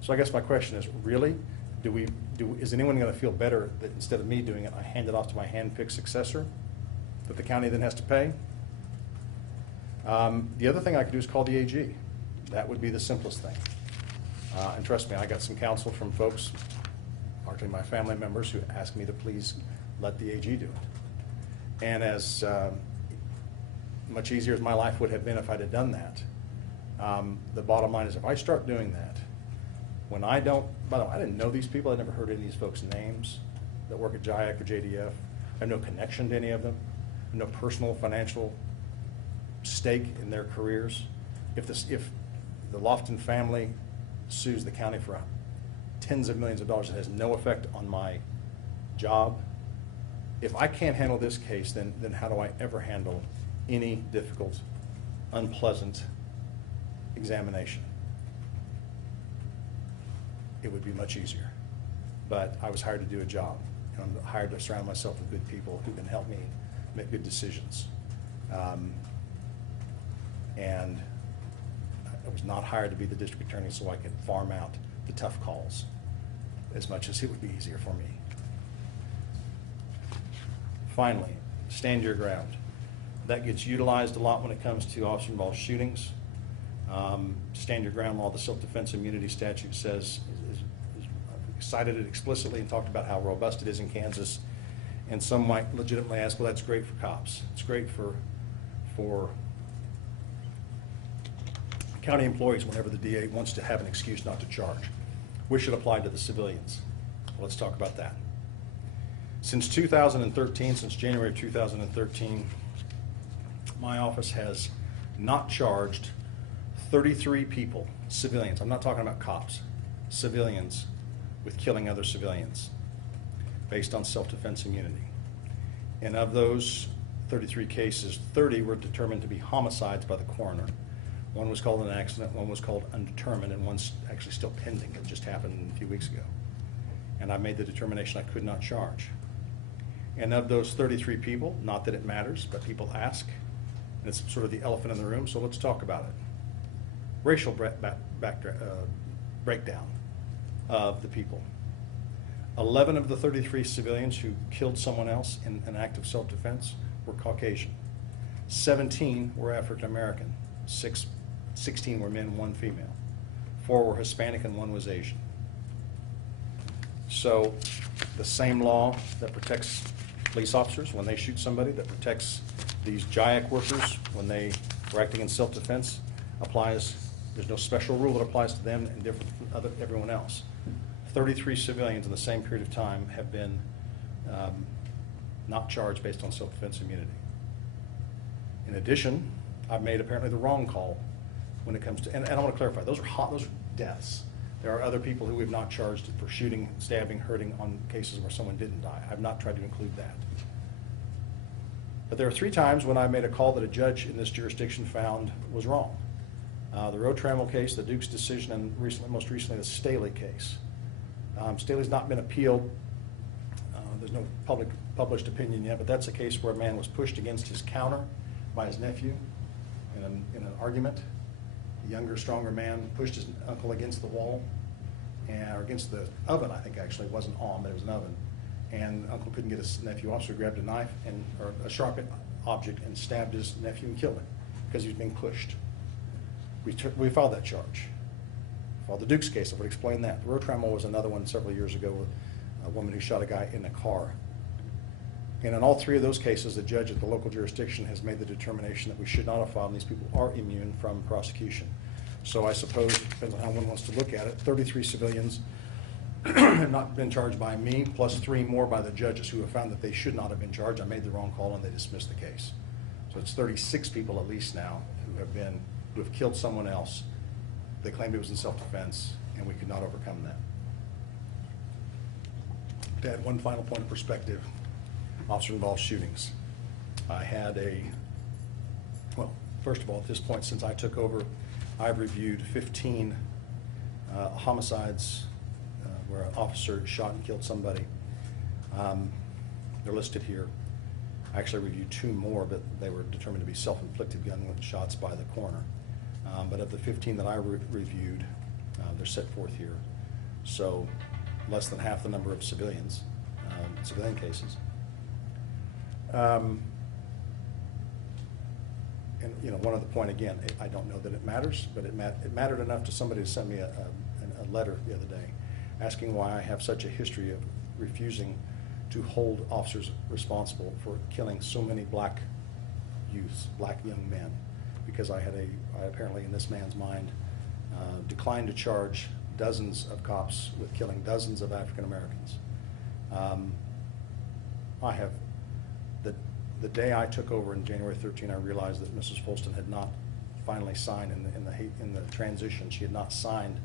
So I guess my question is, really, is anyone going to feel better that instead of me doing it, I hand it off to my hand-picked successor that the county then has to pay? The other thing I could do is call the AG. That would be the simplest thing. And trust me, I got some counsel from folks, largely my family members, who asked me to please let the AG do it. And as much easier as my life would have been if I'd have done that, the bottom line is if I start doing that, when I don't, by the way, I didn't know these people. I'd never heard any of these folks' names that work at JIAC or JDF. I have no connection to any of them, no personal financial stake in their careers. If the Lofton family sues the county for tens of millions of dollars, it has no effect on my job. If I can't handle this case, then how do I ever handle any difficult, unpleasant examination? It would be much easier. But I was hired to do a job, and I'm hired to surround myself with good people who can help me make good decisions. And I was not hired to be the district attorney so I could farm out the tough calls as much as it would be easier for me. Finally, stand your ground. That gets utilized a lot when it comes to officer-involved shootings. Stand your ground law, the self-defense immunity statute says, cited it explicitly and talked about how robust it is in Kansas. And some might legitimately ask, well, that's great for cops. It's great for county employees whenever the DA wants to have an excuse not to charge. We should apply to the civilians. Let's talk about that. Since 2013, since January of 2013, my office has not charged 33 people, civilians, I'm not talking about cops, civilians, with killing other civilians based on self-defense immunity. And of those 33 cases, 30 were determined to be homicides by the coroner. One was called an accident, one was called undetermined, and one's actually still pending. It just happened a few weeks ago. And I made the determination I could not charge. And of those 33 people, not that it matters, but people ask, and it's sort of the elephant in the room, so let's talk about it. Racial breakdown of the people. 11 of the 33 civilians who killed someone else in an act of self-defense were Caucasian. 17 were African American. 16 were men, 1 female. 4 were Hispanic and 1 was Asian. So the same law that protects police officers when they shoot somebody, that protects these JIAC workers when they are acting in self-defense, applies. There's no special rule that applies to them and different from everyone else. 33 civilians in the same period of time have been not charged based on self-defense immunity. In addition, I've made apparently the wrong call when it comes to, and I want to clarify, those are deaths. There are other people who we've not charged for shooting, stabbing, hurting on cases where someone didn't die. I've not tried to include that. But there are 3 times when I made a call that a judge in this jurisdiction found was wrong. The Road Trammell case, the Duke's decision, and most recently the Staley case. Staley's not been appealed. There's no published opinion yet, but that's a case where a man was pushed against his counter by his nephew in an argument. A younger, stronger man pushed his uncle against the wall, or against the oven, I think actually. It wasn't on, but it was an oven. And uncle couldn't get his nephew off, so he grabbed a knife or a sharp object and stabbed his nephew and killed him because he was being pushed. We filed that charge. Filed the Duke's case. I would explain that. The Road Trammell was another one several years ago, a woman who shot a guy in a car. And in all 3 of those cases, the judge at the local jurisdiction has made the determination that we should not have filed, and these people are immune from prosecution. So I suppose, depending on how one wants to look at it, 33 civilians have not been charged by me, plus 3 more by the judges who have found that they should not have been charged. I made the wrong call and they dismissed the case. So it's 36 people at least now who have killed someone else. They claimed it was in self-defense, and we could not overcome that. To add one final point of perspective, officer-involved shootings. Well, first of all, at this point, since I took over, I've reviewed 15 homicides where an officer shot and killed somebody. They're listed here. I actually reviewed 2 more, but they were determined to be self-inflicted gunshots by the coroner. But of the 15 that I reviewed, they're set forth here. So less than half the number of civilian cases. And one other point again, I don't know that it matters, but it mattered enough to somebody to send me a letter the other day asking why I have such a history of refusing to hold officers responsible for killing so many black youths, black young men, because I apparently in this man's mind declined to charge dozens of cops with killing dozens of African Americans. The day I took over in January 13, I realized that Mrs. Folston had not finally signed in the transition. She had not signed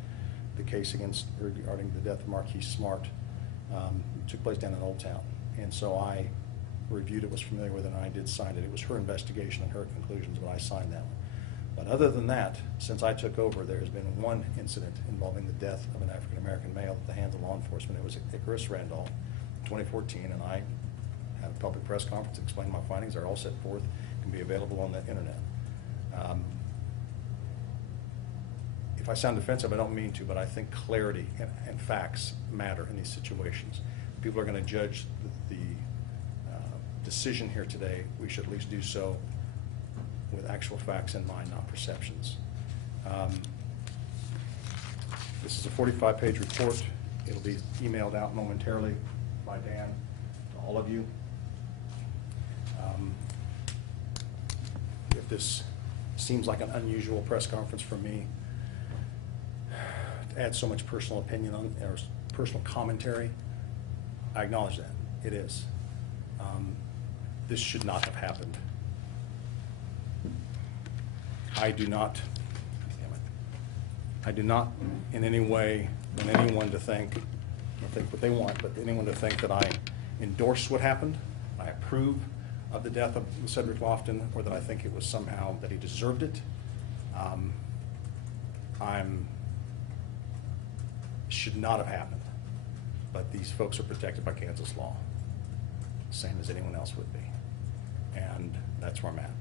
the case against her regarding the death of Marquis Smart. It took place down in Old Town, and so I reviewed it, was familiar with it, and I did sign it. It was her investigation and her conclusions, but I signed that one. But other than that, since I took over, there has been one incident involving the death of an African American male at the hands of law enforcement. It was Icarus Randolph in 2014, and I had a public press conference to explain my findings. They're all set forth, can be available on the internet. If I sound defensive, I don't mean to, but I think clarity and facts matter in these situations. If people are going to judge the decision here today, we should at least do so with actual facts in mind, not perceptions. This is a 45-page report. It'll be emailed out momentarily by Dan to all of you. If this seems like an unusual press conference for me, to add so much personal opinion on, or personal commentary, I acknowledge that. It is. This should not have happened. I do not in any way want anyone to think what they want, but anyone to think that I endorse what happened, I approve of the death of Cedric Lofton, or that I think it was somehow that he deserved it. Should not have happened, but these folks are protected by Kansas law, same as anyone else would be, and that's where I'm at.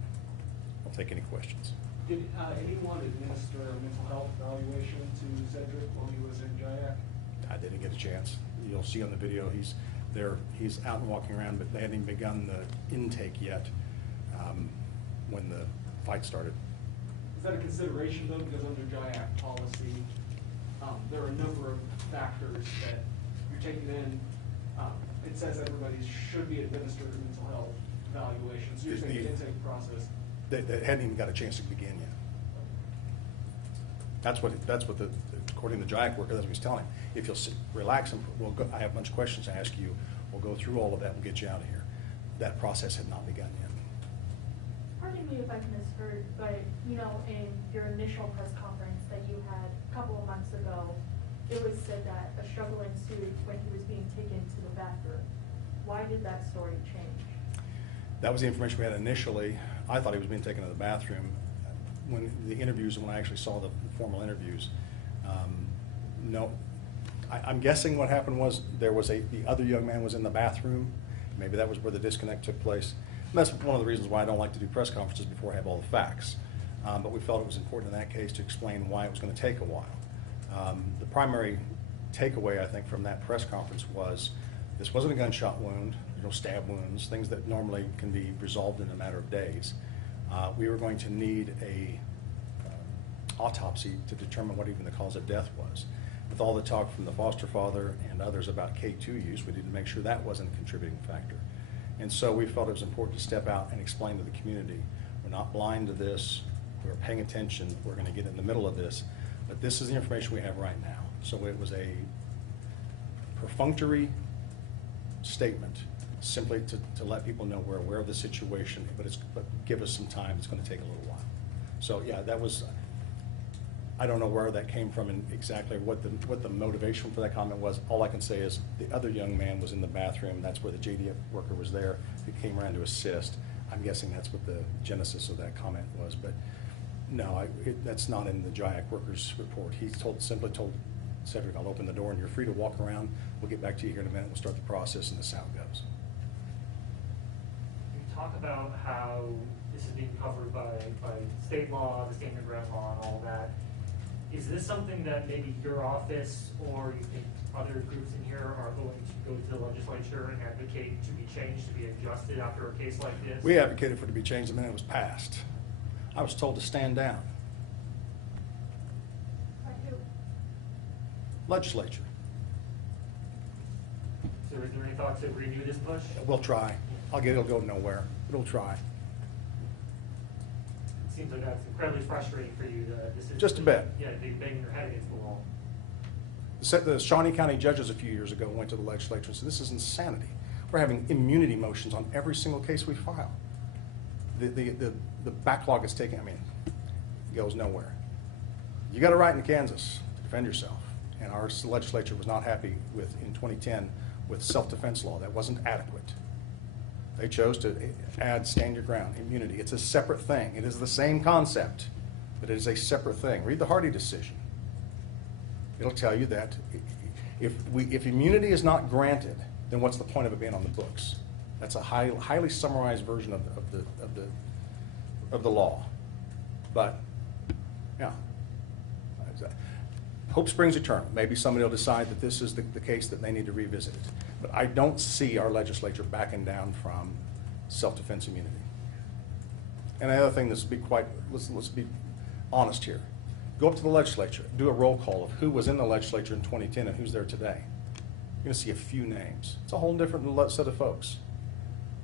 I'll take any questions. Did anyone administer a mental health evaluation to Cedric while he was in JIAC? I didn't get a chance. You'll see on the video he's there. He's out and walking around, but they hadn't even begun the intake yet when the fight started. Is that a consideration though? Because under JIAC policy, there are a number of factors that you're taking in. It says everybody should be administered a mental health evaluation. So you're saying the intake process. They hadn't even got a chance to begin yet. That's what according to the JIAC worker, that's what he was telling him. If you'll relax and I have a bunch of questions to ask you. We'll go through all of that and get you out of here. That process had not begun yet. pardon me if I misheard, but, you know, in your initial press conference that you had a couple of months ago, it was said that a struggle ensued when he was being taken to the bathroom. Why did that story change? That was the information we had initially. I thought he was being taken to the bathroom. When the interviews, when I actually saw the formal interviews, no. I'm guessing what happened was there was the other young man was in the bathroom. Maybe that was where the disconnect took place. And that's one of the reasons why I don't like to do press conferences before I have all the facts. But we felt it was important in that case to explain why it was going to take a while. The primary takeaway, I think, from that press conference was this wasn't a gunshot wound, stab wounds, things that normally can be resolved in a matter of days. We were going to need a autopsy to determine what even the cause of death was. With all the talk from the foster father and others about K2 use, we needed to make sure that wasn't a contributing factor. And so we felt it was important to step out and explain to the community, we're not blind to this, we're paying attention, we're going to get in the middle of this, but this is the information we have right now. So it was a perfunctory statement, simply to let people know we're aware of the situation, but give us some time, it's going to take a little while. So yeah, that was, I don't know where that came from and exactly what the motivation for that comment was. All I can say is the other young man was in the bathroom. That's where the JDF worker was there who came around to assist. I'm guessing that's what the genesis of that comment was. But no, that's not in the JIAC workers report. He simply told Cedric, I'll open the door and you're free to walk around. We'll get back to you here in a minute. We'll start the process and this is how it goes. You talk about how this is being covered by state law, the stand your ground law, and all that. Is this something that maybe your office or you think other groups in here are going to go to the legislature and advocate to be changed, to be adjusted after a case like this? We advocated for it to be changed the minute it was passed. I was told to stand down. By who? Legislature. So is there any thought to renew this push? We'll try. It'll go nowhere. It'll try. It seems like that's incredibly frustrating for you. Just a bit. Yeah, they banging their head against the wall. The Shawnee County judges a few years ago went to the legislature and said, this is insanity. We're having immunity motions on every single case we file. The backlog is taking, it goes nowhere. You got a right in Kansas to defend yourself. And our legislature was not happy with, in 2010, with self-defense law. That wasn't adequate. They chose to add stand your ground, immunity. It's a separate thing. It is the same concept, but it is a separate thing. Read the Hardy decision. It'll tell you that if immunity is not granted, then what's the point of it being on the books? That's a highly summarized version of the law. But yeah, hope springs eternal. Maybe somebody will decide that this is the case that they need to revisit it. But I don't see our legislature backing down from self-defense immunity. And the other thing, let's be honest here. Go up to the legislature, do a roll call of who was in the legislature in 2010 and who's there today. You're going to see a few names. It's a whole different set of folks.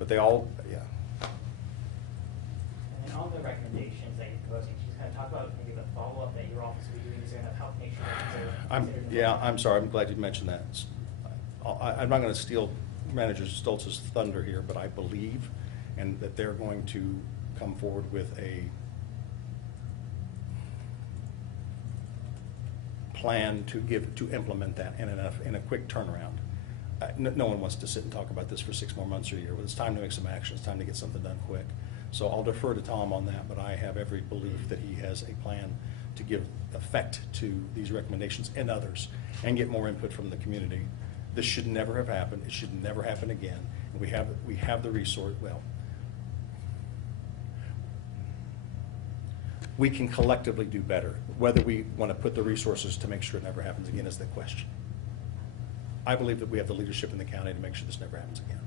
But they all, yeah. And then all the recommendations that you're proposing, can you just kind of talk about maybe the follow-up that your office will be doing? Is there enough help make sure that these are I'm sorry. I'm glad you mentioned that. I'm not going to steal Manager Stoltz's thunder here, but I believe and that they're going to come forward with a plan to implement that in a quick turnaround. No one wants to sit and talk about this for 6 more months or a year. But it's time to make some action. It's time to get something done quick. So I'll defer to Tom on that, but I have every belief that he has a plan to give effect to these recommendations and others and get more input from the community. This should never have happened. It should never happen again. And we have the resource. Well, we can collectively do better. Whether we want to put the resources to make sure it never happens again is the question. I believe that we have the leadership in the county to make sure this never happens again.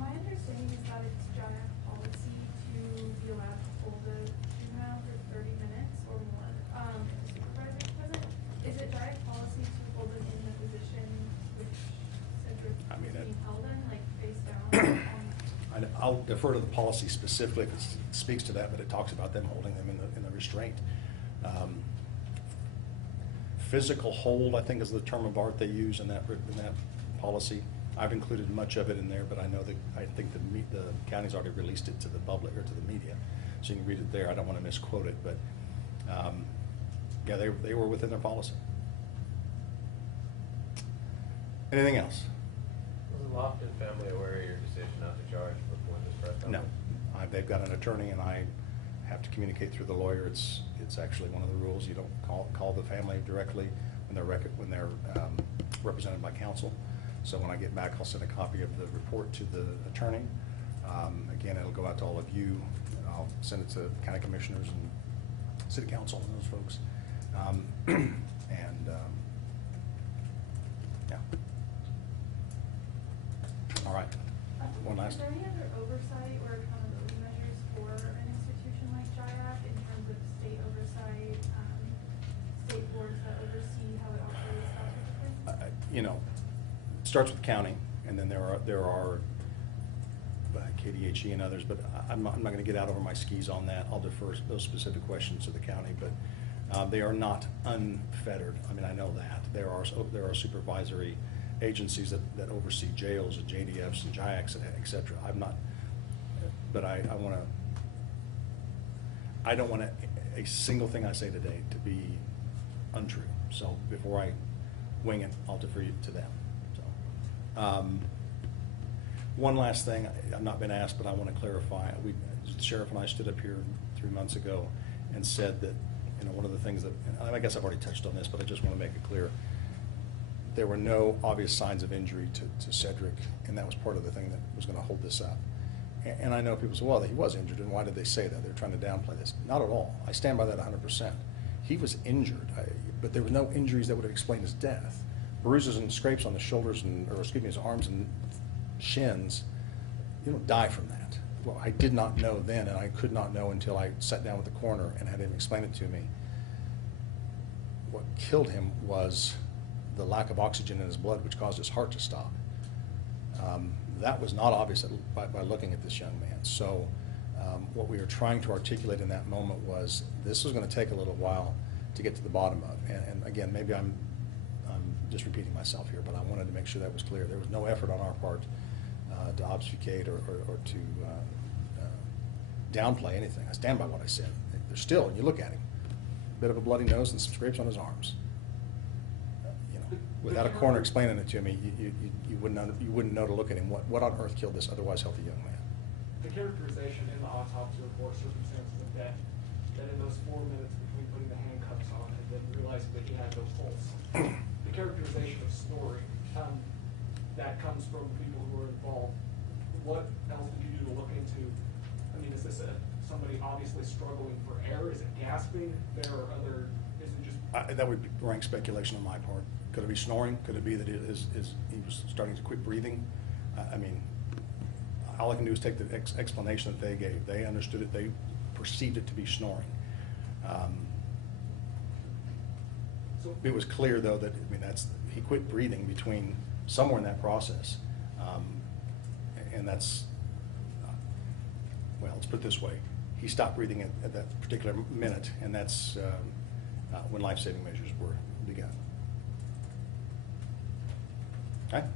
My understanding is that it's JIAC policy to be allowed to hold the juvenile for 30 minutes or more if the supervisor is present. Is it JIAC policy to hold them in the position which Cedric is being held in, like face down? I'll defer to the policy specifically if it speaks to that, but it talks about them holding them in the restraint. Physical hold, I think, is the term of art they use in that policy. I've included much of it in there, but I know that I think the county's already released it to the public or to the media, so you can read it there. I don't want to misquote it, but yeah, they were within their policy. Anything else? Was the Lofton family aware of your decision not to charge before this press conference? No. They've got an attorney, and I have to communicate through the lawyer. It's actually one of the rules. You don't call the family directly when they're represented by counsel. So when I get back, I'll send a copy of the report to the attorney. Again, it'll go out to all of you. I'll send it to county commissioners and city council and those folks. Yeah. All right. One last. Is there any other oversight or accountability measures for an institution like JIAC in terms of state oversight, state boards that oversee how it operates, that type of thing? You know, it starts with county, and then there are KDHE and others, but I'm not going to get out over my skis on that. I'll defer those specific questions to the county, but they are not unfettered. I mean, I know that. There are supervisory agencies that oversee jails and JDFs and JIACs, et cetera. I'm not, but I don't want a single thing I say today to be untrue. So before I wing it, I'll defer you to them. So, one last thing, I've not been asked, but I want to clarify. The sheriff and I stood up here 3 months ago and said that, you know, one of the things that, and I guess I've already touched on this, but I just want to make it clear, there were no obvious signs of injury to Cedric, and that was part of the thing that was going to hold this up. And I know people say, well, he was injured, and why did they say that? They're trying to downplay this. Not at all. I stand by that 100%. He was injured, but there were no injuries that would have explained his death. Bruises and scrapes on the shoulders his arms and shins, you don't die from that. Well, I did not know then, and I could not know until I sat down with the coroner and had him explain it to me. What killed him was the lack of oxygen in his blood, which caused his heart to stop. That was not obvious by looking at this young man. So what we were trying to articulate in that moment was this was going to take a little while to get to the bottom of. And again, maybe I'm just repeating myself here, but I wanted to make sure that was clear. There was no effort on our part to obfuscate or to downplay anything. I stand by what I said. There's still, you look at him, a bit of a bloody nose and some scrapes on his arms. You know, without a coroner explaining it to me, you wouldn't know to look at him. What on earth killed this otherwise healthy young man? The characterization in the autopsy report, circumstances of death, that in those 4 minutes between putting the handcuffs on and then realizing that he had no pulse, the characterization of snoring, that comes from people who were involved. What else did you do to look into? I mean, is this somebody obviously struggling for air? Is it gasping? Is it just? That would be rank speculation on my part. Could it be snoring? Could it be that he was starting to quit breathing? I mean, all I can do is take the explanation that they gave. They understood it. They perceived it to be snoring. So it was clear, though, that he quit breathing somewhere in that process, and that's well. Let's put it this way: he stopped breathing at that particular minute, and that's when life-saving measures were begun. Okay.